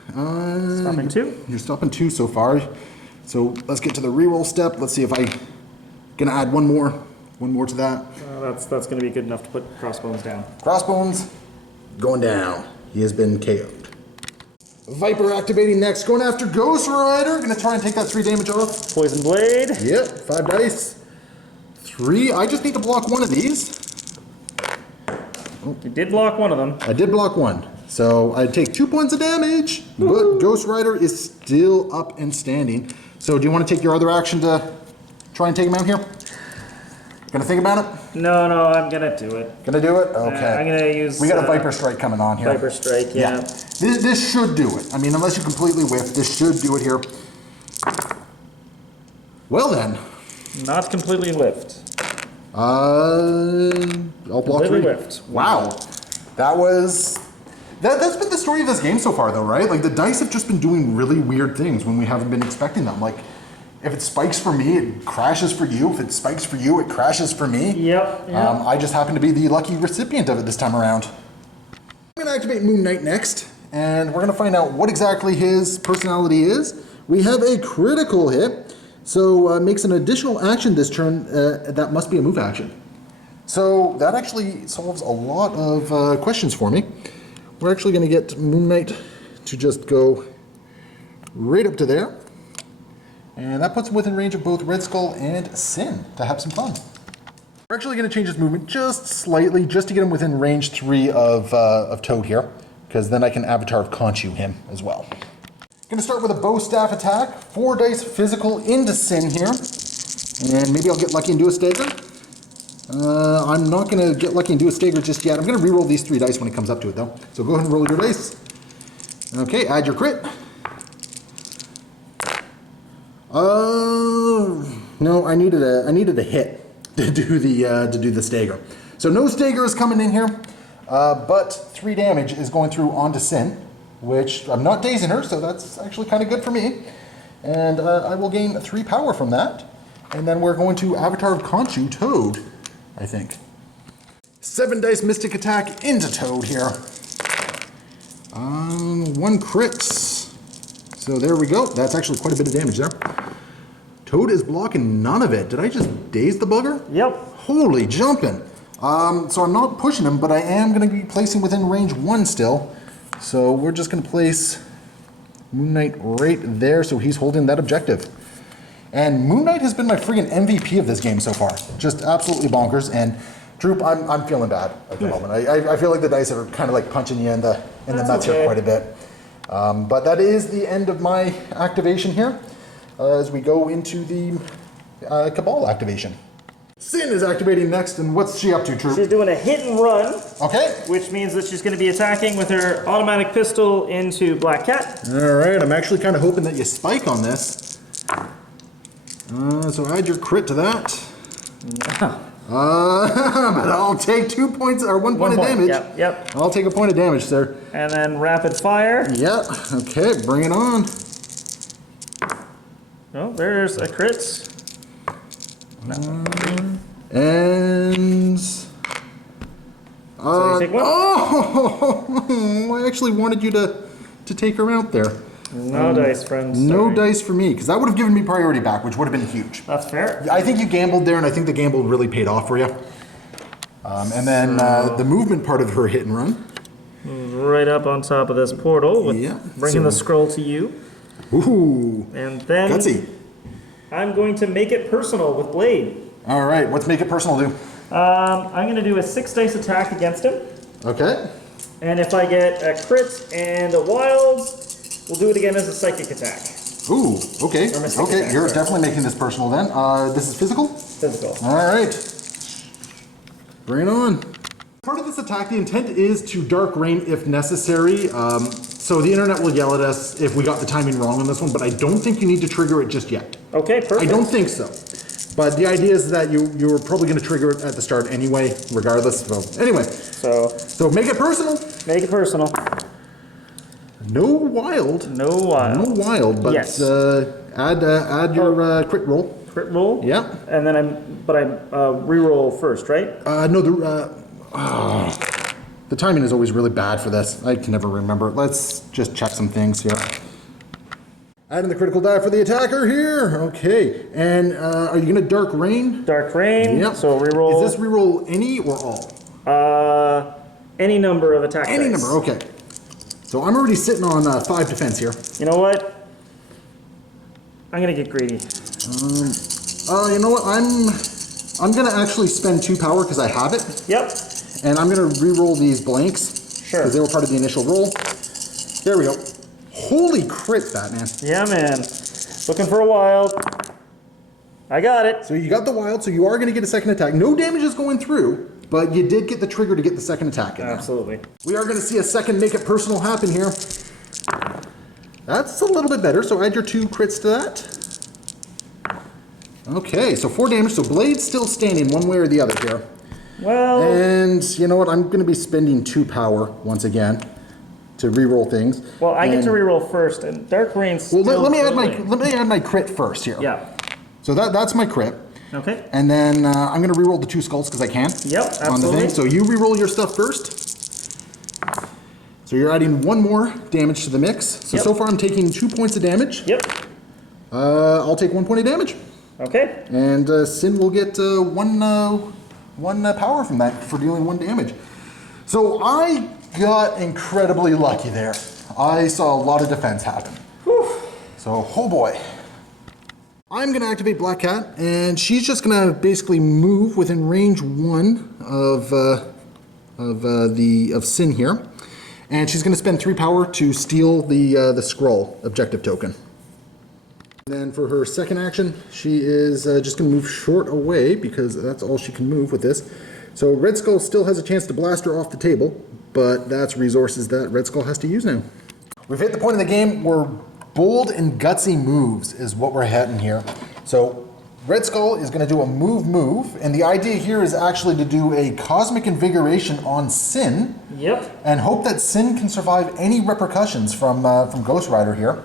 Stopping 2. You're stopping 2 so far. So let's get to the reroll step. Let's see if I gonna add one more to that. That's going to be good enough to put Crossbones down. Crossbones going down. He has been KO'd. Viper activating next, going after Ghost Rider. Gonna try and take that 3 damage off. Poison Blade. Yep, 5 dice. 3. I just need to block one of these. You did block one of them. I did block one. So I take 2 points of damage, but Ghost Rider is still up and standing. So do you want to take your other action to try and take him out here? Gonna think about it? No, I'm gonna do it. Gonna do it? Okay. I'm gonna use. We got a Viper Strike coming on here. Viper Strike, yeah. This should do it. I mean, unless you completely whiff, this should do it here. Well then. Not completely whiffed. I'll block 3. Completely whiffed. Wow. That's been the story of this game so far though, right? Like the dice have just been doing really weird things when we haven't been expecting them. Like if it spikes for me, it crashes for you. If it spikes for you, it crashes for me. Yep. I just happen to be the lucky recipient of it this time around. I'm gonna activate Moon Knight next, and we're gonna find out what exactly his personality is. We have a critical hit, so makes an additional action this turn. That must be a move action. So that actually solves a lot of questions for me. We're actually gonna get Moon Knight to just go right up to there. And that puts him within range of both Red Skull and Sin to have some fun. We're actually going to change his movement just slightly, just to get him within range 3 of Toad here, because then I can Avatar of Conchu him as well. Going to start with a bow staff attack, 4 dice physical into Sin here, and maybe I'll get lucky and do a stagger. I'm not going to get lucky and do a stagger just yet. I'm going to reroll these 3 dice when it comes up to it though. So go ahead and roll your dice. Okay, add your crit. No, I needed a hit to do the stagger. So no stagger is coming in here, but 3 damage is going through onto Sin, which I'm not dazing her, so that's actually kind of good for me. And I will gain 3 power from that. And then we're going to Avatar of Conchu Toad, I think. 7 dice Mystic Attack into Toad here. 1 crit. So there we go. That's actually quite a bit of damage there. Toad is blocking none of it. Did I just daze the bugger? Yep. Holy jumping. So I'm not pushing him, but I am going to be placing within range 1 still. So we're just going to place Moon Knight right there so he's holding that objective. And Moon Knight has been my friggin' MVP of this game so far. Just absolutely bonkers. And Droop, I'm feeling bad at the moment. I feel like the dice are kind of like punching you in the nuts here quite a bit. But that is the end of my activation here as we go into the Cabal activation. Sin is activating next, and what's she up to, Troop? She's doing a hit and run. Okay. Which means that she's going to be attacking with her automatic pistol into Black Cat. All right, I'm actually kind of hoping that you spike on this. So add your crit to that. Yeah. But I'll take 2 points, or 1 point of damage. Yep. I'll take a point of damage, sir. And then rapid fire. Yeah, okay, bring it on. Oh, there's a crit. And... So you take 1. Oh, I actually wanted you to take her out there. No dice, friends. No Sorry. dice for me, because that would have given me priority back, which would have been huge. That's fair. I think you gambled there, and I think the gamble really paid off for you. And then the movement part of her hit and run. Right up on top of this portal, with bringing the scroll to you. Ooh. And then Gutsy. I'm going to make it personal with Blade. All right, what's Make It Personal do? I'm going to do a 6 dice attack against him. Okay. And if I get a crit and a wild, we'll do it again as a psychic attack. Ooh, okay. Attack, You're sorry. definitely making this personal then. This is physical? Physical. All right. Bring it on. Part of this attack, the intent is to Dark Rain if necessary. So the internet will yell at us if we got the timing wrong on this one, but I don't think you need to trigger it just yet. Okay, perfect. I don't think so. But the idea is that you were probably going to trigger it at the start anyway, regardless. So anyway, so make it personal. Make it personal. No wild. No wild. No wild. But yes. Add your crit roll. Crit roll. Yeah. And then I reroll first, right? No. The timing is always really bad for this. I can never remember. Let's just check some things here. Adding the critical die for the attacker here. Okay. And are you going to Dark Rain? Dark Rain. Yep. So reroll. Is this reroll any or all? Any number of attack Any dice. number, okay. So I'm already sitting on 5 defense here. You know what? I'm going to get greedy. You know what? I'm going to actually spend 2 power because I have it. Yep. And I'm going to re-roll these blanks. Sure. Because they were part of the initial roll. There we go. Holy crit, Batman. Yeah, man. Looking for a wild. I got it. So you got the wild, so you are going to get a second attack. No damage is going through, but you did get the trigger to get the second attack in there. Absolutely. We are going to see a second make it personal happen here. That's a little bit better, so add your 2 crits to that. Okay, so 4 damage, so Blade's still standing one way or the other here. Well... And you know what, I'm going to be spending 2 power once again to re-roll things. Well, I get to re-roll first, and Dark Rain's still... Well, let me add my crit first here. Yeah. So that's my crit. Okay. And then I'm going to re-roll the 2 skulls because I can. Yep, On the absolutely. thing. So you re-roll your stuff first. So you're adding 1 more damage to the mix. So far I'm taking 2 points of damage. Yep. I'll take 1 point of damage. Okay. And Sin will get one power from that for dealing 1 damage. So I got incredibly lucky there. I saw a lot of defense happen. Whew. So, oh boy. I'm going to activate Black Cat, and she's just going to basically move within range 1 of Sin here. And she's going to spend 3 power to steal the Skrull objective token. And then for her second action, she is just going to move short away because that's all she can move with this. So Red Skull still has a chance to blast her off the table, but that's resources that Red Skull has to use now. We've hit the point in the game where bold and gutsy moves is what we're heading here. So Red Skull is going to do a move, and the idea here is actually to do a Cosmic Invigoration on Sin. Yep. And hope that Sin can survive any repercussions from Ghost Rider here.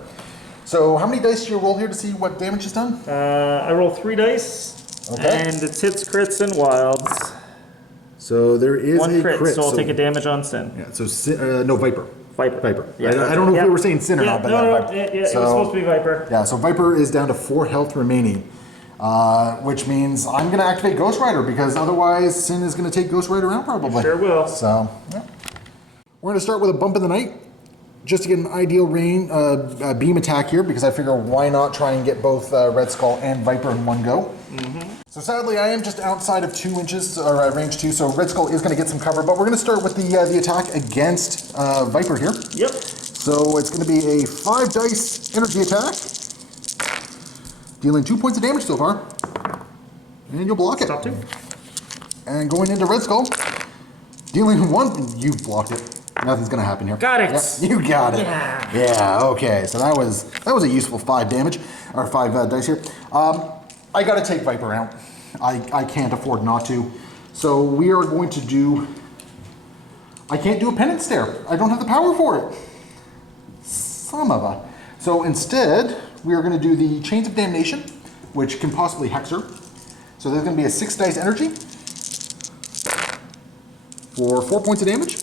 So how many dice do you roll here to see what damage is done? I roll 3 dice. Okay. And it's hits, crits, and wilds. So there is 1 a crit, so I'll take a damage on Sin. Yeah, so no, Viper. Viper. Yeah, I don't know if we were saying Sin or not, but it was supposed to be Viper. Yeah, so Viper is down to 4 health remaining, which means I'm going to activate Ghost Rider because otherwise Sin is going to take Ghost Rider out probably. Sure will. So, yeah. We're going to start with a Bump in the Night just to get an ideal range beam attack here because I figure why not try and get both Red Skull and Viper in one go. Mm-hmm. So sadly, I am just outside of 2 inches, or range 2, so Red Skull is going to get some cover, but we're going to start with the attack against Viper here. Yep. So it's going to be a 5 dice energy attack, dealing 2 points of damage so far, and you'll block it. Stop 2. And going into Red Skull, dealing 1, you've blocked it. Nothing's going to happen here. Got it. Yep, you got it. Yeah. Yeah, okay, so that was a useful 5 damage, or 5 dice here. I got to take Viper out. I can't afford not to. So we are going to do... I can't do a penance stare. I don't have the power for it. Son of a... So instead, we are going to do the Chains of Damnation, which can possibly hex her. So there's going to be a 6 dice energy for 4 points of damage.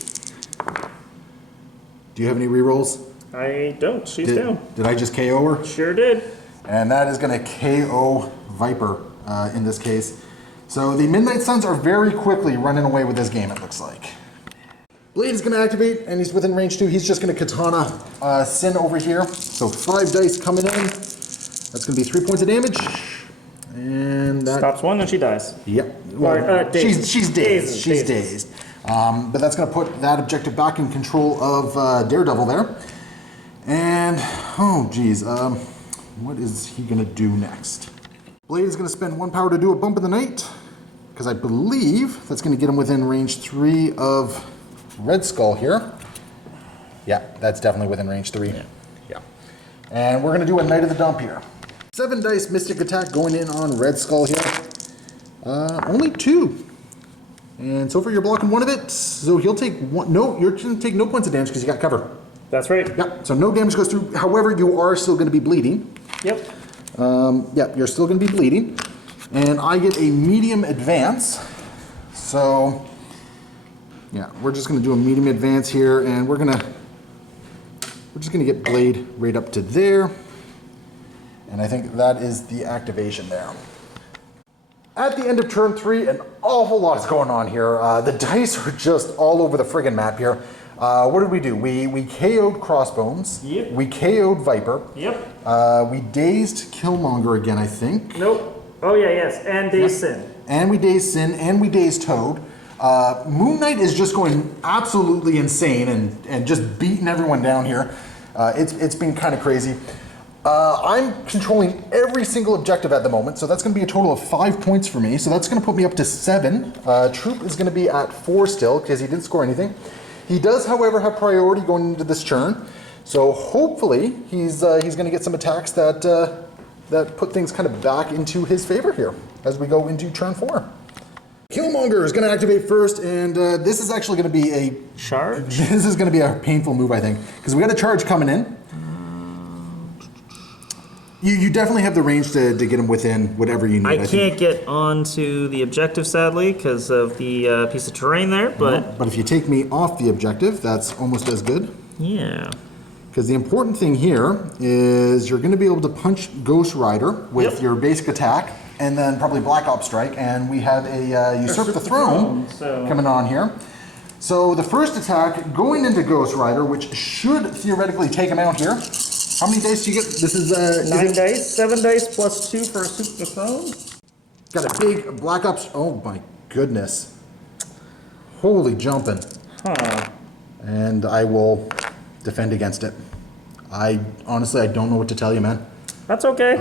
Do you have any rerolls? I don't. She's down. Did I just KO her? Sure did. And that is going to KO Viper in this case. So the Midnight Suns are very quickly running away with this game, it looks like. Blade is going to activate, and he's within range 2. He's just going to Katana Sin over here. So 5 dice coming in. That's going to be 3 points of damage. And that... Stops 1, and she dies. Yep. Well, dazed. She's dazed. She's dazed. But that's going to put that objective back in control of Daredevil there. And, oh geez, what is he going to do next? Blade is going to spend 1 power to do a Bump in the Night, because I believe that's going to get him within range 3 of Red Skull here. Yeah, that's definitely within range 3. Yeah. Yeah. And we're going to do a Knight of the Dump here. 7 dice Mystic Attack going in on Red Skull here. Only 2. And so far you're blocking 1 of it. So he'll take 1. No, you're going to take no points of damage because you got cover. That's right. Yep. So no damage goes through. However, you are still going to be bleeding. Yep. Yep, you're still going to be bleeding. And I get a medium advance. So, yeah, we're just going to do a medium advance here, and we're just going to get Blade right up to there. And I think that is the activation there. At the end of turn 3, an awful lot is going on here. The dice are just all over the friggin' map here. What did we do? We KO'd Crossbones. Yep. We KO'd Viper. Yep. We dazed Killmonger again, I think. Nope. Oh yeah, yes, and Dazed Sin. And we dazed Sin, and we dazed Toad. Moon Knight is just going absolutely insane and just beating everyone down here. It's been kind of crazy. I'm controlling every single objective at the moment, so that's going to be a total of 5 points for me. So that's going to put me up to 7. Troop is going to be at 4 still because he didn't score anything. He does, however, have priority going into this turn. So hopefully he's going to get some attacks that put things kind of back into his favor here as we go into turn 4. Killmonger is going to activate first, and this is actually going to be a Charge? This is going to be a painful move, I think, because we got a charge coming in. You definitely have the range to get him within whatever you need. I can't get onto the objective, sadly, because of the piece of terrain there, but... But if you take me off the objective, that's almost as good. Yeah. Because the important thing here is you're going to be able to punch Ghost Rider with your basic attack, and then probably Black Ops Strike, and we have a Usurp the Throne coming on here. So the first attack going into Ghost Rider, which should theoretically take him out here. How many dice do you get? This is 9 dice, 7 dice plus 2 for a Usurp the Throne. Got a big Black Ops. Oh my goodness! Holy jumping! Huh. And I will defend against it. Honestly, I don't know what to tell you, man. That's okay.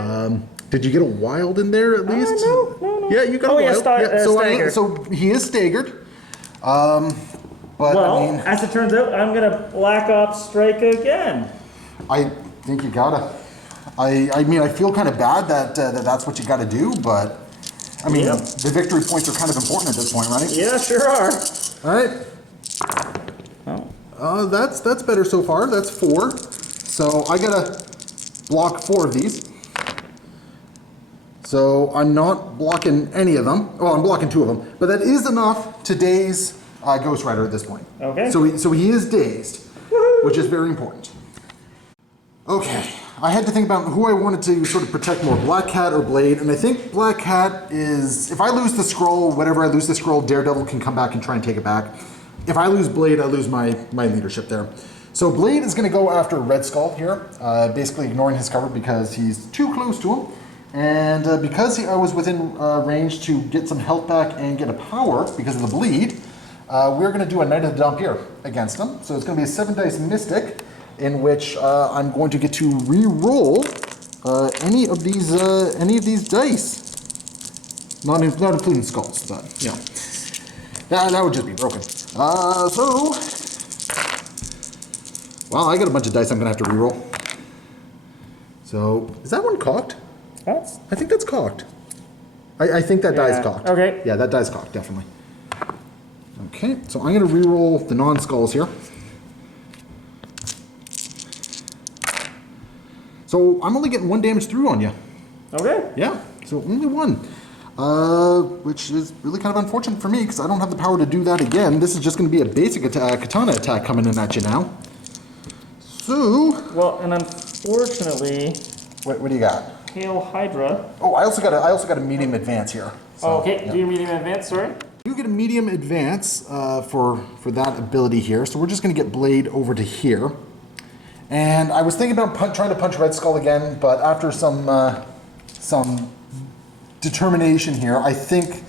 Did you get a wild in there at least? No. Yeah, you got a wild. Staggered. So he is staggered. But Well, I mean, as it turns out, I'm gonna Black Ops Strike again. I think you gotta. I mean, I feel kind of bad that that's what you got to do, but I mean, Yep. the victory points are kind of important at this point, right? Yeah, sure are. All right. Oh. That's better so far. That's 4. So I gotta block 4 of these. So I'm not blocking any of them. Well, I'm blocking 2 of them, but that is enough to daze Ghost Rider at this point. Okay. So he is dazed, which is very important. Okay, I had to think about who I wanted to sort of protect more, Black Cat or Blade, and I think Black Cat is, if I lose the scroll, whatever I lose the scroll, Daredevil can come back and try and take it back. If I lose Blade, I lose my leadership there. So Blade is going to go after Red Skull here, basically ignoring his cover because he's too close to him. And because I was within range to get some health back and get a power because of the bleed, we're going to do a Knight of the Dump here against him. So it's going to be a 7 dice Mystic, in which I'm going to get to re-roll any of these dice. Not including skulls, but yeah. That would just be broken. Well, I got a bunch of dice I'm going to have to re-roll. So, is that one cocked? I think that's cocked. I think that die is cocked. Okay. Yeah, that die is cocked, definitely. Okay, so I'm going to re-roll the non-skulls here. So I'm only getting 1 damage through on you. Okay. Yeah, so only 1. Which is really kind of unfortunate for me because I don't have the power to do that again. This is just going to be a basic attack, katana attack coming in at you now. So... Well, and unfortunately... What do you got? Hail Hydra. Oh, I also got a medium advance here. So, okay, do you medium advance, sorry? You get a medium advance for that ability here. So we're just going to get Blade over to here. And I was thinking about trying to punch Red Skull again, but after some determination here, I think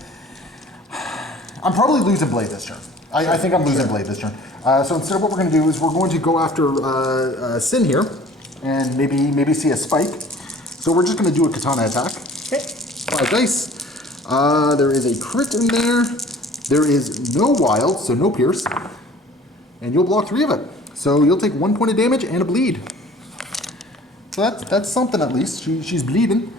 I'm probably losing Blade this turn. I think I'm losing Blade this turn. So instead of what we're going to do is we're going to go after Sin here and maybe see a spike. So we're just going to do a katana attack. Okay. 5 dice. There is a crit in there. There is no wild, so no pierce. And you'll block 3 of it. So you'll take 1 point of damage and a bleed. So that's something at least. She's bleeding.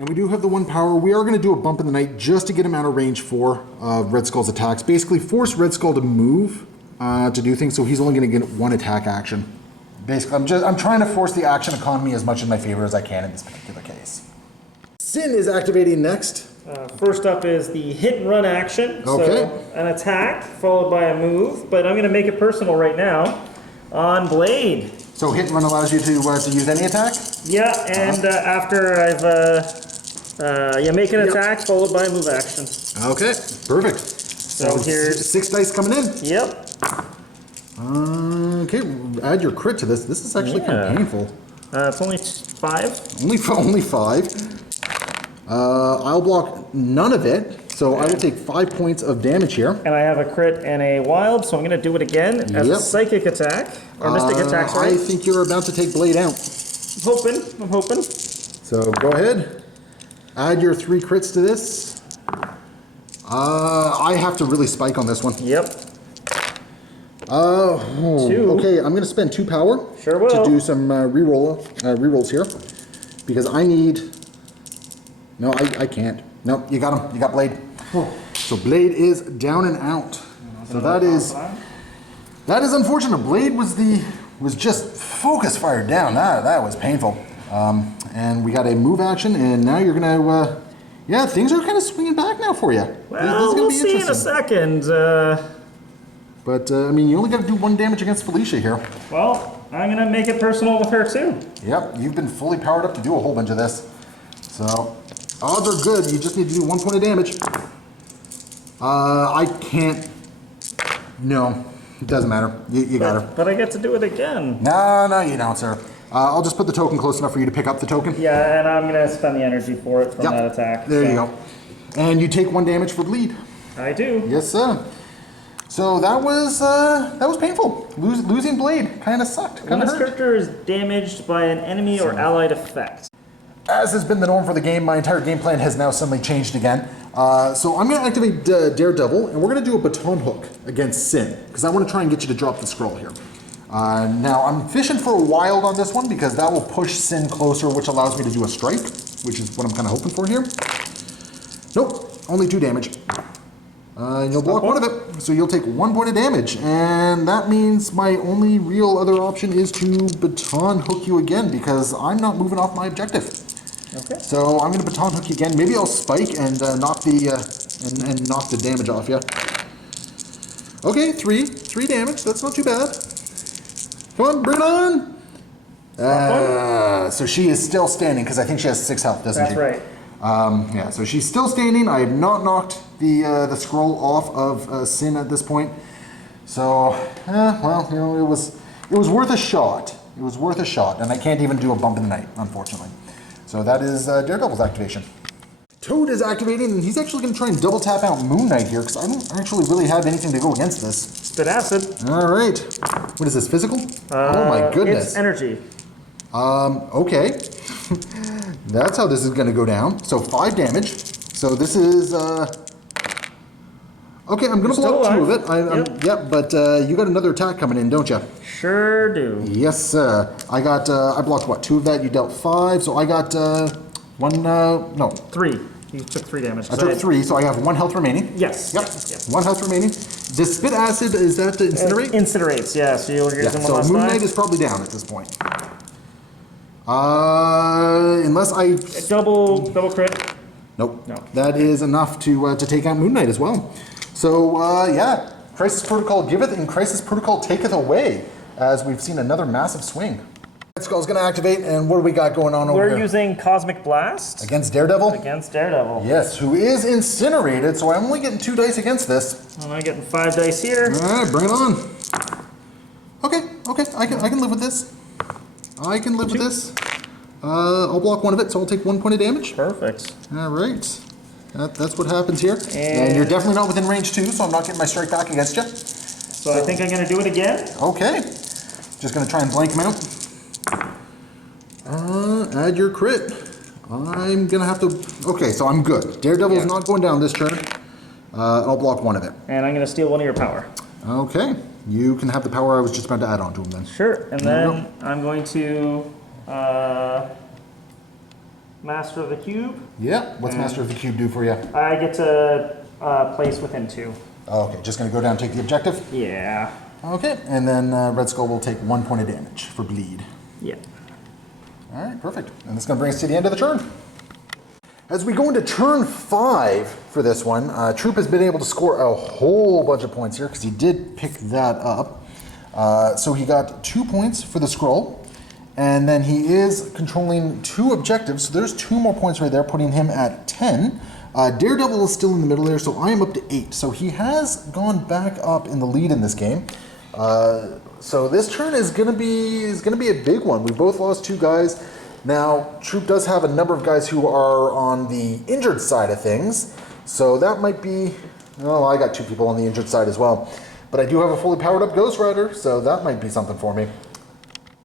And we do have the 1 power. We are going to do a bump in the night just to get him out of range for Red Skull's attacks. Basically force Red Skull to move to do things, so he's only going to get 1 attack action. Basically, I'm trying to force the action economy as much in my favor as I can in this particular case. Sin is activating next. First up is the hit and run action. Okay. So an attack followed by a move, but I'm going to make it personal right now on Blade. So hit and run allows you to use any attack? Yeah, and after I've make an attack followed by a move action. Okay, perfect. So here's 6 dice coming in. Yep. Okay, add your crit to this. This is actually kind of painful. It's only 5. Only 5. I'll block none of it, so I will take 5 points of damage here. And I have a crit and a wild, so I'm going to do it again as a psychic attack. Or mystic attack, sorry. I think you're about to take Blade out. I'm hoping. So go ahead. Add your 3 crits to this. I have to really spike on this one. Yep. 2. Okay, I'm going to spend 2 power. Sure will. To do some rerolls here. Because I need... No, I can't. No, you got him. You got Blade. So Blade is down and out. So that is unfortunate. Blade was just focus fired down. That was painful. And we got a move action, and now you're gonna yeah, things are kind of swinging back now for you. Well, we'll see in a second. But I mean, you only got to do 1 damage against Felicia here. Well, I'm gonna make it personal with her too. Yep, you've been fully powered up to do a whole bunch of this. So odds are good. You just need to do 1 point of damage. I can't. No, it doesn't matter. You got her. But I get to do it again. No, you don't, sir. I'll just put the token close enough for you to pick up the token. Yeah, and I'm gonna spend the energy for it from that attack. There you go. And you take 1 damage for bleed. I do. Yes, sir. So that was painful. Losing Blade kind of sucked. When this character is damaged by an enemy or allied effect. As has been the norm for the game, my entire game plan has now suddenly changed again. So I'm going to activate Daredevil, and we're going to do a baton hook against Sin, because I want to try and get you to drop the scroll here. Now, I'm fishing for a wild on this one, because that will push Sin closer, which allows me to do a strike, which is what I'm kind of hoping for here. Nope, only 2 damage. And you'll block 1 of it, so you'll take 1 point of damage, and that means my only real other option is to baton hook you again, because I'm not moving off my objective. Okay. So I'm going to baton hook you again. Maybe I'll spike and knock the and knock the damage off you. Okay, 3 damage. That's not too bad. Come on, bring it on. So she is still standing because I think she has 6 health, doesn't she? That's right. Yeah, so she's still standing. I have not knocked the scroll off of Sin at this point. So, well, you know, it was worth a shot. It was worth a shot, and I can't even do a bump in the night, unfortunately. So that is Daredevil's activation. Toad is activating, and he's actually going to try and double tap out Moon Knight here, because I don't actually really have anything to go against this. Spit acid. All right. What is this, physical? Oh my goodness. It's energy. Okay. That's how this is going to go down. So 5 damage. So this is... Okay, I'm going to block 2 of it. Yep, but you got another attack coming in, don't you? Sure do. Yes, sir. I blocked what, 2 of that? You dealt 5, so I got 3. You took 3 damage. I took 3, so I have 1 health remaining. Yes. Yep. Yes. 1 health remaining. The spit acid, is that to incinerate? Incinerates, yeah. So you'll use them one last so Moon time. Knight is probably down at this point. Unless I... Double crit. Nope. No. That is enough to take out Moon Knight as well. So, yeah. Crisis Protocol giveth and Crisis Protocol taketh away, as we've seen another massive swing. Skull's going to activate, and what do we got going on over here? We're using Cosmic Blast. Against Daredevil? Against Daredevil. Yes, who is incinerated, so I'm only getting 2 dice against this. And I'm getting 5 dice here. All right, bring it on. Okay, I can live with this. I can live with this. I'll block 1 of it, so I'll take 1 point of damage. Perfect. All right. That's what happens here. And you're definitely not within range 2, so I'm not getting my strike back against you. So I think I'm going to do it again. Okay. Just going to try and blank him out. Add your crit. I'm going to have to... Okay, so I'm good. Daredevil's not going down this turn. I'll block 1 of it. And I'm going to steal 1 of your power. Okay. you can have the power I was just about to add on to him then. Sure, and then I'm going to Master of the Cube. Yeah, what's Master of the Cube do for you? I get to place within 2. Okay, just going to go down and take the objective? Yeah. Okay, and then Red Skull will take 1 point of damage for bleed. Yeah. All right, perfect. And that's going to bring us to the end of the turn. As we go into turn 5 for this one, Troop has been able to score a whole bunch of points here because he did pick that up. So he got 2 points for the scroll, and then he is controlling 2 objectives. So there's 2 more points right there, putting him at 10. Daredevil is still in the middle there, so I am up to 8. So he has gone back up in the lead in this game. So this turn is gonna be a big one. We both lost 2 guys. Now, Troop does have a number of guys who are on the injured side of things, so that might be, well, I got 2 people on the injured side as well. But I do have a fully powered up Ghost Rider, so that might be something for me.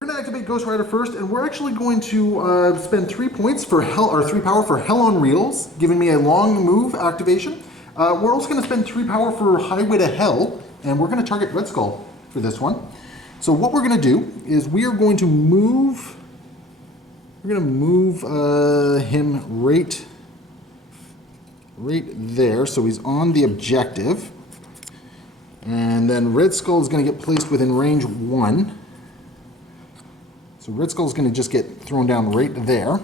We're gonna activate Ghost Rider first, and we're actually going to spend 3 points for Hell, or 3 power for Hell on Reels, giving me a long move activation. We're also gonna spend 3 power for Highway to Hell, and we're gonna target Red Skull for this one. So what we're gonna do is we are going to move. We're going to move him right there, so he's on the objective. And then Red Skull is going to get placed within range 1. So Red Skull is going to just get thrown down right there,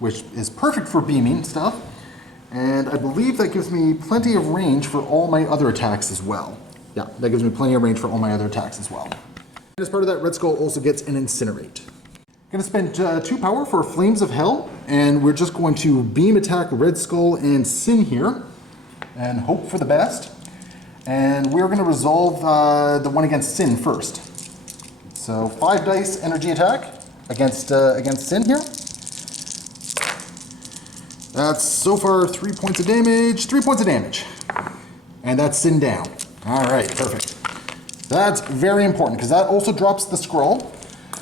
which is perfect for beaming stuff. And I believe that gives me plenty of range for all my other attacks as well. Yeah, that gives me plenty of range for all my other attacks as well. And as part of that, Red Skull also gets an Incinerate. Gonna spend 2 power for Flames of Hell, and we're just going to beam attack Red Skull and Sin here, and hope for the best. And we're gonna resolve the one against Sin first. So 5 dice energy attack against Sin here. That's so far 3 points of damage, 3 points of damage. And that's Sin down. All right, perfect. That's very important because that also drops the scroll.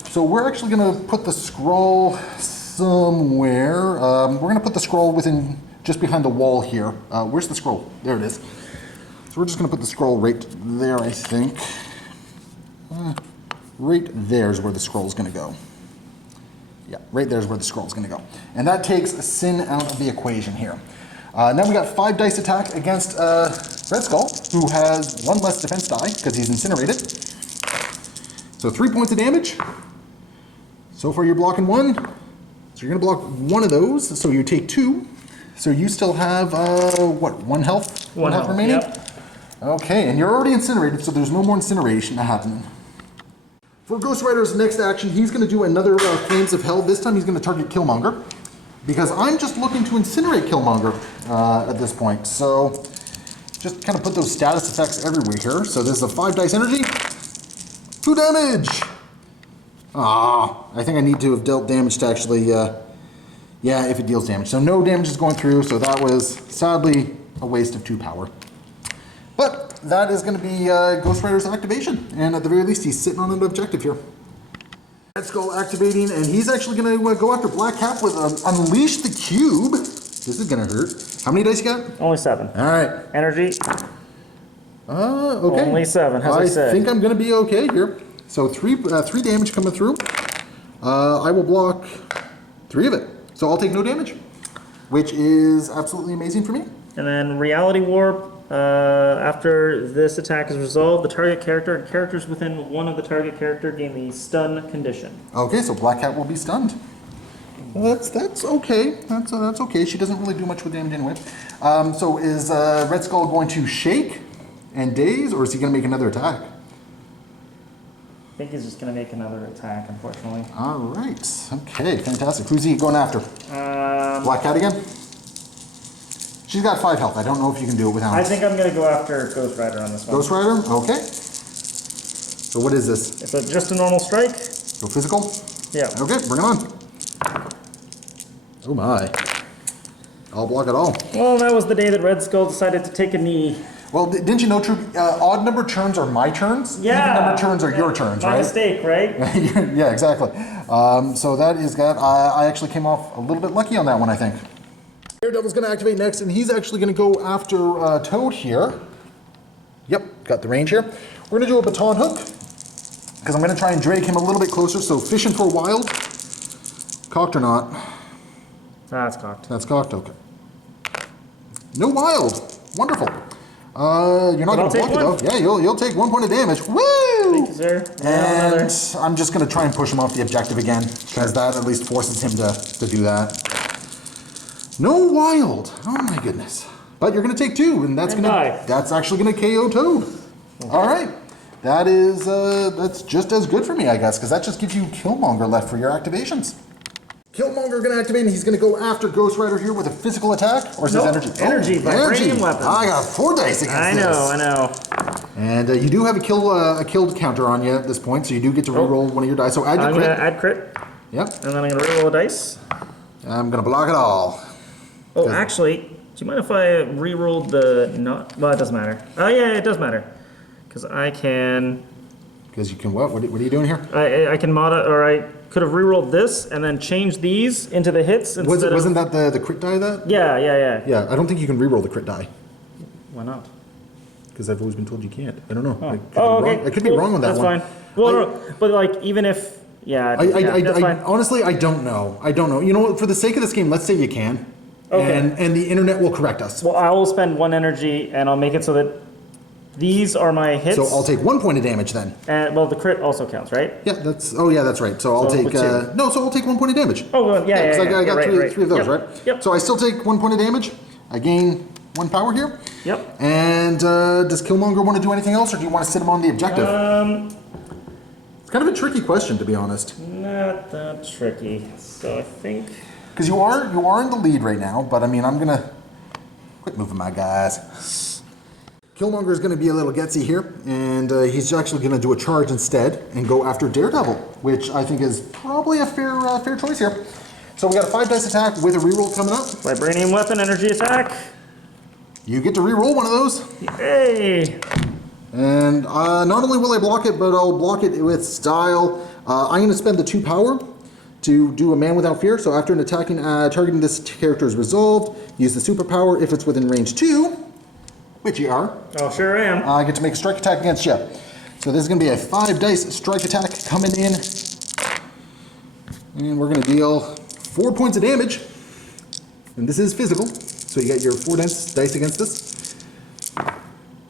So we're actually going to put the scroll somewhere. We're going to put the scroll within, just behind the wall here. Where's the scroll? There it is. So we're just going to put the scroll right there, I think. Right there is where the scroll is going to go. Yeah, right there is where the scroll is going to go. And that takes Sin out of the equation here. Now we got 5 dice attack against Red Skull, who has 1 less defense die because he's incinerated. So 3 points of damage. So far you're blocking 1. So you're going to block 1 of those. So you take 2. So you still have, what, 1 health? 1 health remaining? Yep. Okay, and you're already incinerated, so there's no more incineration happening. For Ghost Rider's next action, he's going to do another Flames of Hell. This time he's going to target Killmonger, because I'm just looking to incinerate Killmonger at this point. So just kind of put those status effects everywhere here. So this is a 5 dice energy. 2 damage! I think I need to have dealt damage to actually, yeah, if it deals damage. So no damage is going through, so that was sadly a waste of 2 power. But that is going to be Ghost Rider's activation, and at the very least he's sitting on an objective here. Red Skull activating, and he's actually going to go after Black Cap with Unleash the Cube. This is going to hurt. How many dice you got? Only 7. All right. Energy. Okay. Only 7, as I said. I think I'm going to be okay here. So 3 damage coming through. I will block 3 of it. So I'll take no damage, which is absolutely amazing for me. And then Reality Warp. After this attack is resolved, the target character and characters within one of the target character gain the stun condition. Okay, so Black Cat will be stunned. Well, that's okay. That's okay. She doesn't really do much with damage anyway. So is Red Skull going to shake and daze, or is he going to make another attack? I think he's just going to make another attack, unfortunately. All right. Okay, fantastic. Who's he going after? Black Cat again? She's got 5 health. I don't know if you can do it without. I think I'm going to go after Ghost Rider on this one. Ghost Rider? Okay. So what is this? It's just a normal strike. So physical? Yeah. Okay, bring it on. Oh my. I'll block it all. Well, that was the day that Red Skull decided to take a knee. Well, didn't you know, Troop, odd number turns are my turns? Yeah. Even number turns are your turns, My right? mistake, right? Yeah, exactly. So that is that. I actually came off a little bit lucky on that one, I think. Daredevil's going to activate next, and he's actually going to go after Toad here. Yep, got the range here. We're going to do a baton hook, because I'm going to try and drag him a little bit closer. So fishing for wild. Cocked or not? That's cocked. That's cocked, okay. No wild. Wonderful. You're not going to block it though. Yeah, you'll take 1 point of damage. Woo! Thank you, sir. And I'm just going to try and push him off the objective again, because that at least forces him to do that. No wild. Oh my goodness. But you're going to take 2, and that's actually going to KO Toad. Okay. All right. That is that's just as good for me, I guess, because that just gives you Killmonger left for your activations. Killmonger going to activate, and he's going to go after Ghost Rider here with a physical attack, or is his energy? Energy, vibranium weapon. I got 4 dice against this. I know. And you do have a killed counter on you at this point, so you do get to reroll one of your dice. So add your crit. I'm going to add crit. Yep. And then I'm going to reroll a dice. I'm going to block it all. Oh, actually, do you mind if I rerolled the not? Well, it doesn't matter. Oh yeah, it does matter, because I can. Because you can what? What are you doing here? I can I could have rerolled this and then changed these into the hits instead Wasn't that the crit die that? Yeah. Yeah, I don't think you can reroll the crit die. Why not? Because I've always been told you can't. I don't know. Okay. I could be wrong on that one. one. That's fine. Well, no, but like even if that's fine. Honestly, I don't know. You know what? For the sake of this game, let's say you can. Okay. And the internet will correct us. Well, I will spend 1 energy and I'll make it so that these are my hits. So I'll take 1 point of damage then. And well, the crit also counts, right? Yeah, that's right. So I'll take so I'll take 1 point of damage. Oh, well, yeah. I got three of those, right? Yep. So I still take 1 point of damage. I gain 1 power here. Yep. And does Killmonger want to do anything else, or do you want to sit him on the objective? It's kind of a tricky question, to be honest. Not that tricky. So I think. Because you are in the lead right now, but I mean, I'm gonna quit moving my guys. Killmonger is going to be a little gutsy here, and he's actually going to do a charge instead and go after Daredevil, which I think is probably a fair choice here. So we got a 5 dice attack with a reroll coming up. Vibranium weapon, energy attack. You get to reroll one of those. Yay! And not only will I block it, but I'll block it with style. I'm going to spend the 2 power to do a Man Without Fear. So after an attacking targeting this character is resolved, use the superpower if it's within range 2, which you are. Oh, sure am. I get to make a strike attack against you. So this is going to be a 5 dice strike attack coming in. And we're going to deal 4 points of damage. And this is physical. So you got your 4 dice against this.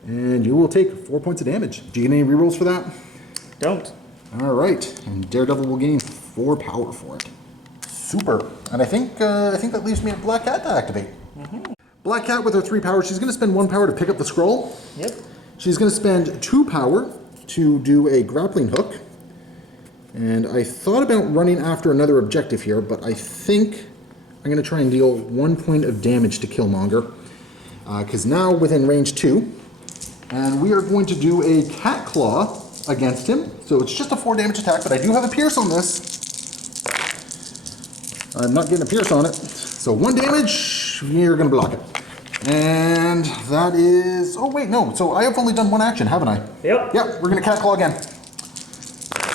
And you will take 4 points of damage. Do you get any rerolls for that? Don't. All right. And Daredevil will gain 4 power for it. Super. And I think that leaves me a Black Cat to activate. Mm-hmm. Black Cat with her 3 power, she's going to spend 1 power to pick up the scroll. Yep. She's going to spend 2 power to do a grappling hook. And I thought about running after another objective here, but I think I'm going to try and deal 1 point of damage to Killmonger. Because now within range 2. And we are going to do a Cat Claw against him. So it's just a 4 damage attack, but I do have a pierce on this. I'm not getting a pierce on it. So 1 damage, you're going to block it. And that is... Oh, wait, no. So I have only done 1 action, haven't I? Yep. Yep, we're going to Cat Claw again.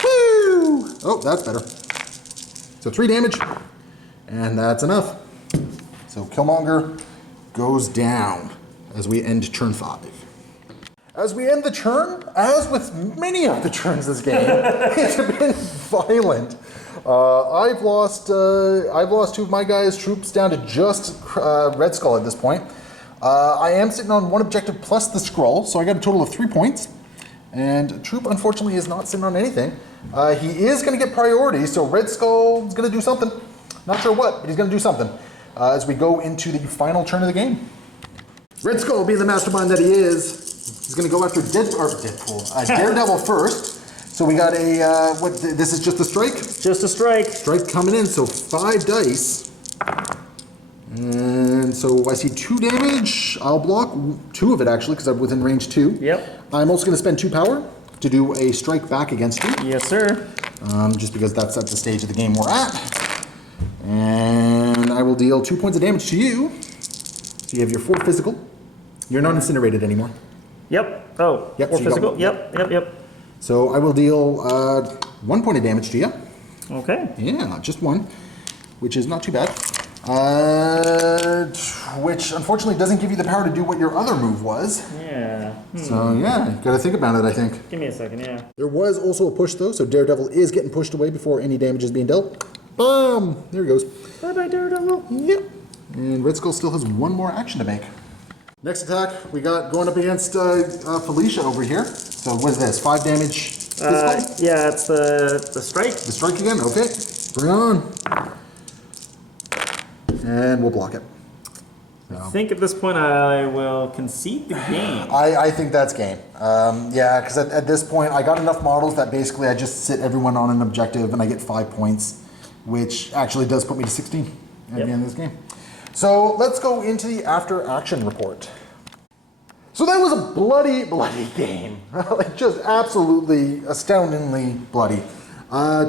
Woo! Oh, that's better. So 3 damage, and that's enough. So Killmonger goes down as we end turn 5. As we end the turn, as with many of the turns this game, it's been violent. I've lost 2 of my guys' troops down to just Red Skull at this point. I am sitting on 1 objective plus the scroll, so I got a total of 3 points. And Troop, unfortunately, is not sitting on anything. He is going to get priority, so Red Skull is going to do something. Not sure what, but he's going to do something as we go into the final turn of the game. Red Skull, being the mastermind that he is, he's going to go after Daredevil first. So we got a, this is just a strike? Just a strike. Strike coming in, so 5 dice. And so I see 2 damage. I'll block 2 of it, actually, because I'm within range 2. Yep. I'm also going to spend 2 power to do a strike back against you. Yes, sir. Just because that's at the stage of the game we're at. And I will deal 2 points of damage to you. So you have your 4 physical. You're not incinerated anymore. Yep. Oh, yep, 4 so physical. Yep. So I will deal 1 point of damage to you. Okay. Yeah, just 1, which is not too bad. which unfortunately doesn't give you the power to do what your other move was. Yeah. So yeah, you gotta think about it, I think. Give me a second, yeah. There was also a push though, so Daredevil is getting pushed away before any damage is being dealt. Boom! There he goes. Bye-bye, Daredevil. Yep. And Red Skull still has one more action to make. Next attack, we got going up against Felicia over here. So what is this, 5 damage physical? Yeah, it's the strike. The strike again, okay. Bring it on. And we'll block it. So. I think at this point I will concede the game. I think that's game. Yeah, because at this point I got enough models that basically I just sit everyone on an objective and I get 5 points, which actually does put me to 16 at the end of this game. So let's go into the after action report. So that was a bloody, bloody game. Like just absolutely astoundingly bloody.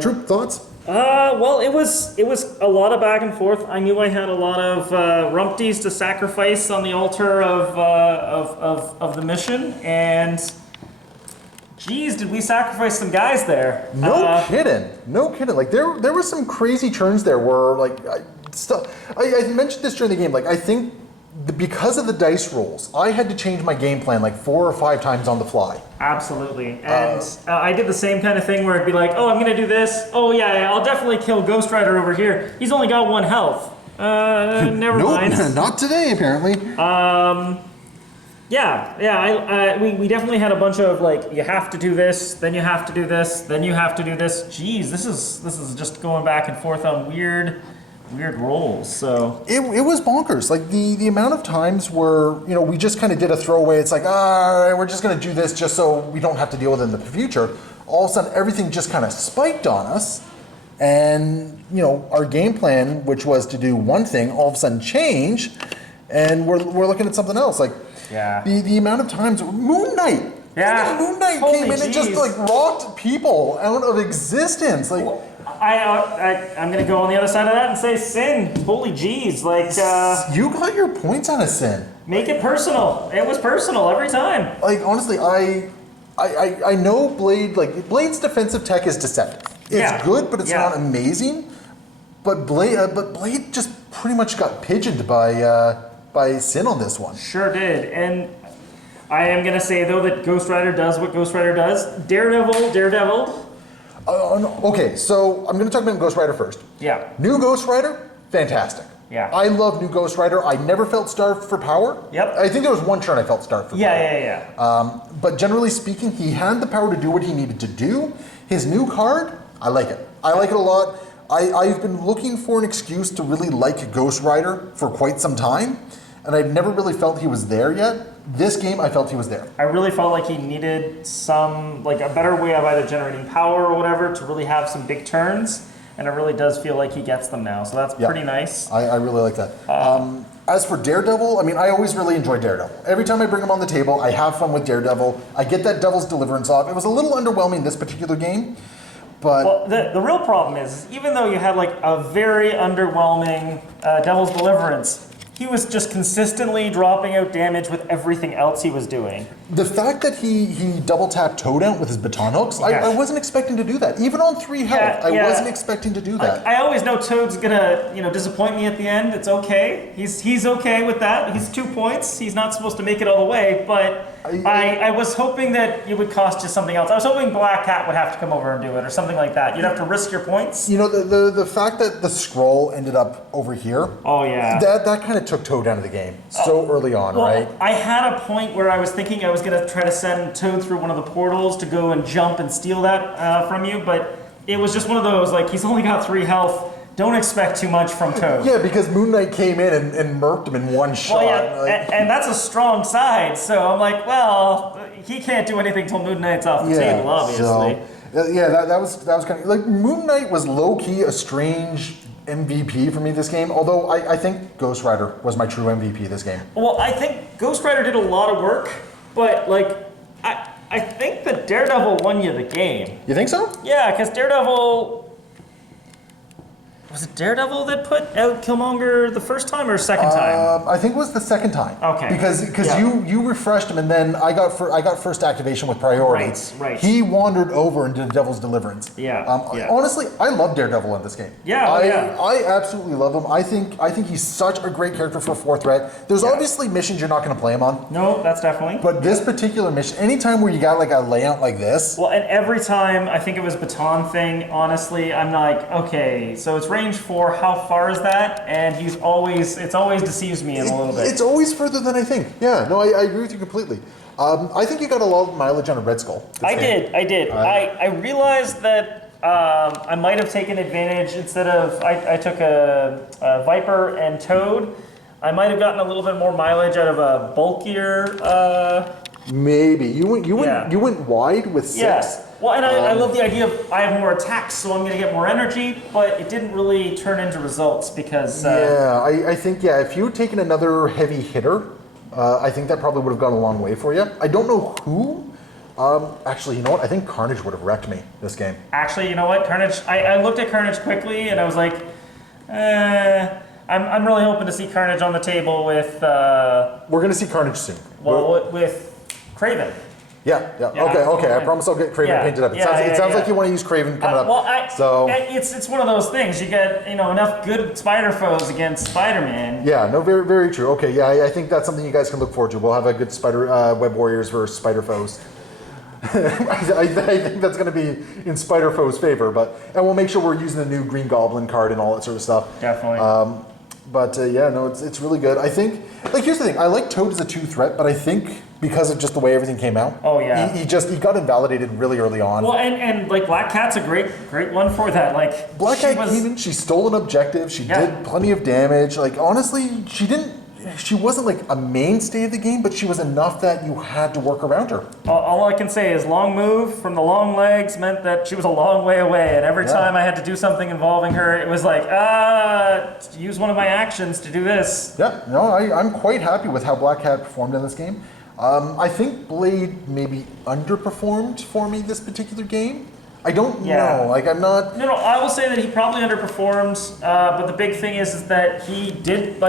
Troop, thoughts? Well, it was a lot of back and forth. I knew I had a lot of rumpties to sacrifice on the altar of the mission, and geez, did we sacrifice some guys there? No kidding, no kidding. Like there were some crazy turns there where like I mentioned this during the game. Like I think because of the dice rolls, I had to change my game plan like 4 or 5 times on the fly. Absolutely, and I did the same kind of thing where it'd be like, oh, I'm gonna do this. Oh yeah, I'll definitely kill Ghost Rider over here. He's only got 1 health. Never mind. Nope, not today apparently. We definitely had a bunch of like, you have to do this, then you have to do this, then you have to do this. Jeez, this is just going back and forth on weird rolls. So it was bonkers. Like the amount of times where we just kind of did a throwaway. It's like we're just going to do this just so we don't have to deal with it in the future. All of a sudden, everything just kind of spiked on us, and our game plan, which was to do one thing, all of a sudden changed, and we're looking at something else. Like the amount of times Moon Knight. Yeah, Moon Knight came in and just like rocked people out of existence. Like. I'm gonna go on the other side of that and say Sin. Holy jeez, like you got your points on a Sin. Make it personal. It was personal every time. Like honestly, I know Blade. Like Blade's defensive tech is deceptive. It's good, but it's not amazing. But Blade just pretty much got pigeoned by Sin on this one. Sure did, and I am gonna say though that Ghost Rider does what Ghost Rider does. Daredevil. Okay, so I'm going to talk about Ghost Rider first. Yeah. New Ghost Rider, fantastic. Yeah. I love New Ghost Rider. I never felt starved for power. Yep. I think there was one turn I felt starved for power. Yeah. But generally speaking, he had the power to do what he needed to do. His new card, I like it. I like it a lot. I've been looking for an excuse to really like Ghost Rider for quite some time, and I've never really felt he was there yet. This game, I felt he was there. I really felt like he needed a better way of either generating power or whatever to really have some big turns, and it really does feel like he gets them now, so that's pretty nice. I really like that. As for Daredevil, I mean, I always really enjoy Daredevil. Every time I bring him on the table, I have fun with Daredevil. I get that Devil's Deliverance off. It was a little underwhelming this particular game, but... Well, the real problem is, even though you had like a very underwhelming Devil's Deliverance, he was just consistently dropping out damage with everything else he was doing. The fact that he double tapped Toad out with his baton hooks, I wasn't expecting to do that. Even on 3 health, I wasn't expecting to do that. I always know Toad's gonna, disappoint me at the end. It's okay. He's okay with that. He's 2 points. He's not supposed to make it all the way, but I was hoping that it would cost you something else. I was hoping Black Cat would have to come over and do it or something like that. You'd have to risk your points. The fact that the Skrull ended up over here. Oh yeah. That kind of took Toad out of the game so early on, right? I had a point where I was thinking I was going to try to send Toad through one of the portals to go and jump and steal that from you, but it was just one of those, like, he's only got 3 health. Don't expect too much from Toad. Yeah, because Moon Knight came in and murked him in one shot. Well, yeah, and that's a strong side, so I'm like, well, he can't do anything till Moon Knight's off the table, obviously. So, that was kind of, like, Moon Knight was low-key a strange MVP for me this game, although I think Ghost Rider was my true MVP this game. Well, I think Ghost Rider did a lot of work, but like I think that Daredevil won you the game. You think so? Yeah, because Daredevil, Was it Daredevil that put out Killmonger the first time or second time? I think it was the second time. Okay. Because Yeah. you refreshed him, and then I got first activation with priority. Right. He wandered over into Devil's Deliverance. Yeah. Honestly, I love Daredevil in this game. Yeah, I absolutely love him. I think he's such a great character for fourth threat. There's obviously missions you're not going to play him on. No, that's definitely. But this particular mission, anytime where you got like a layout like this. Well, and every time I think of his baton thing, honestly, I'm like, okay, so it's range 4. How far is that? And it always deceives me in a little bit. It's always further than I think. Yeah, no, I agree with you completely. I think you got a lot of mileage on a Red Skull. I did. I realized that I might have taken advantage instead of I took a Viper and Toad. I might have gotten a little bit more mileage out of a bulkier. Maybe you went wide with 6. Yes. Well, and I love the idea of I have more attacks, so I'm going to get more energy, but it didn't really turn into results because... I think, if you had taken another heavy hitter, I think that probably would have gone a long way for you. I don't know who. Actually, you know what? I think Carnage would have wrecked me this game. Actually, you know what? Carnage, I looked at Carnage quickly, and I was like, I'm really hoping to see Carnage on the table with... We're going to see Carnage soon. Well, with Craven. Yeah. Okay. I promise I'll get Craven painted up. It sounds like you want to use Craven coming up. Well, so it's one of those things. You get enough good spider foes against Spider-Man. Yeah. No. Very very true. Okay. Yeah. I think that's something you guys can look forward to. We'll have a good spider web warriors versus spider foes. I think that's going to be in Spider Foe's favor, and we'll make sure we're using the new Green Goblin card and all that sort of stuff. Definitely. It's really good. I think, here's the thing. I like Toad as a 2 threat, but I think because of just the way everything came out. Oh yeah. He got invalidated really early on. Well, and Black Cat's a great one for that. Black Cat she stole an objective. She did plenty of damage. Honestly, she wasn't a mainstay of the game, but she was enough that you had to work around her. All I can say is long move from the long legs meant that she was a long way away, and every time I had to do something involving her, it was use one of my actions to do this. Yeah, no, I'm quite happy with how Black Cat performed in this game. I think Blade maybe underperformed for me this particular game. I don't know. I'm not... No, I will say that he probably underperformed, but the big thing is that he did,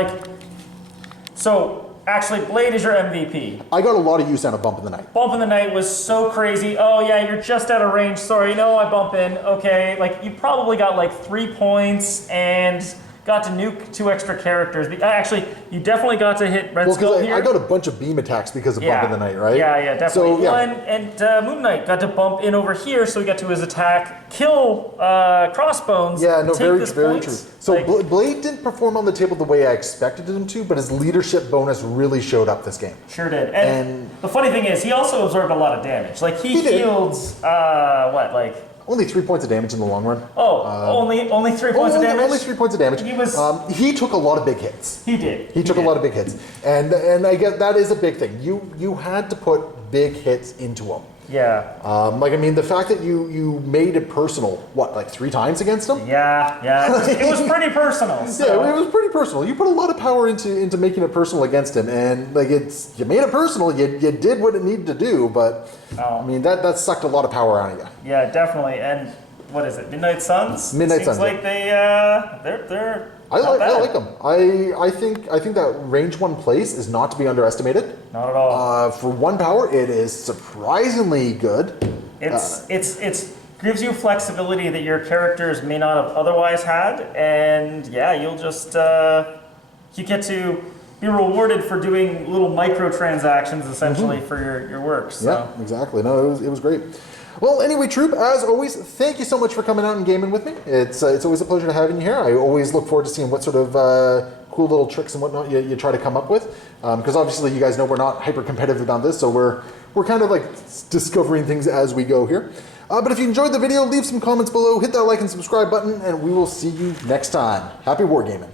So, actually, Blade is your MVP. I got a lot of use out of Bump in the Night. Bump in the Night was so crazy. Oh, yeah, you're just out of range. Sorry, no, I bump in. Okay, you probably got 3 points and got to nuke 2 extra characters. Actually, you definitely got to hit Red Skull here. I got a bunch of beam attacks because of Bump in the Night, right? Yeah, definitely. So, and Moon Knight got to bump in over here, so he got to his attack, kill Crossbones. Yeah, no, very true. So Like, Blade didn't perform on the table the way I expected him to, but his leadership bonus really showed up this game. Sure did. And the funny thing is, he also absorbed a lot of damage. Like, he heals, only 3 points of damage in the long run. Only 3 points of damage? Only 3 points of damage. He took a lot of big hits. He did. He took a lot of big hits. And I guess that is a big thing. You had to put big hits into him. Yeah. The fact that you made it personal, 3 times against him? Yeah. It was pretty personal. So. Yeah, it was pretty personal. You put a lot of power into making it personal against him, and you made it personal. You did what it needed to do, but that sucked a lot of power out of you. Yeah, definitely. And what is it? Midnight Suns? Midnight Suns. Seems like they're I like them. I think that range 1 place is not to be underestimated. Not at all. For 1 power, it is surprisingly good. It's gives you flexibility that your characters may not have otherwise had, and you'll just you get to be rewarded for doing little microtransactions essentially for your work. So. Yeah, exactly. No, it was great. Well, anyway, Troop, as always, thank you so much for coming out and gaming with me. It's always a pleasure to have you here. I always look forward to seeing what sort of cool little tricks and whatnot you try to come up with. Because obviously you guys know we're not hyper competitive about this, so we're kind of discovering things as we go here. But if you enjoyed the video, leave some comments below, hit that like and subscribe button, and we will see you next time. Happy wargaming.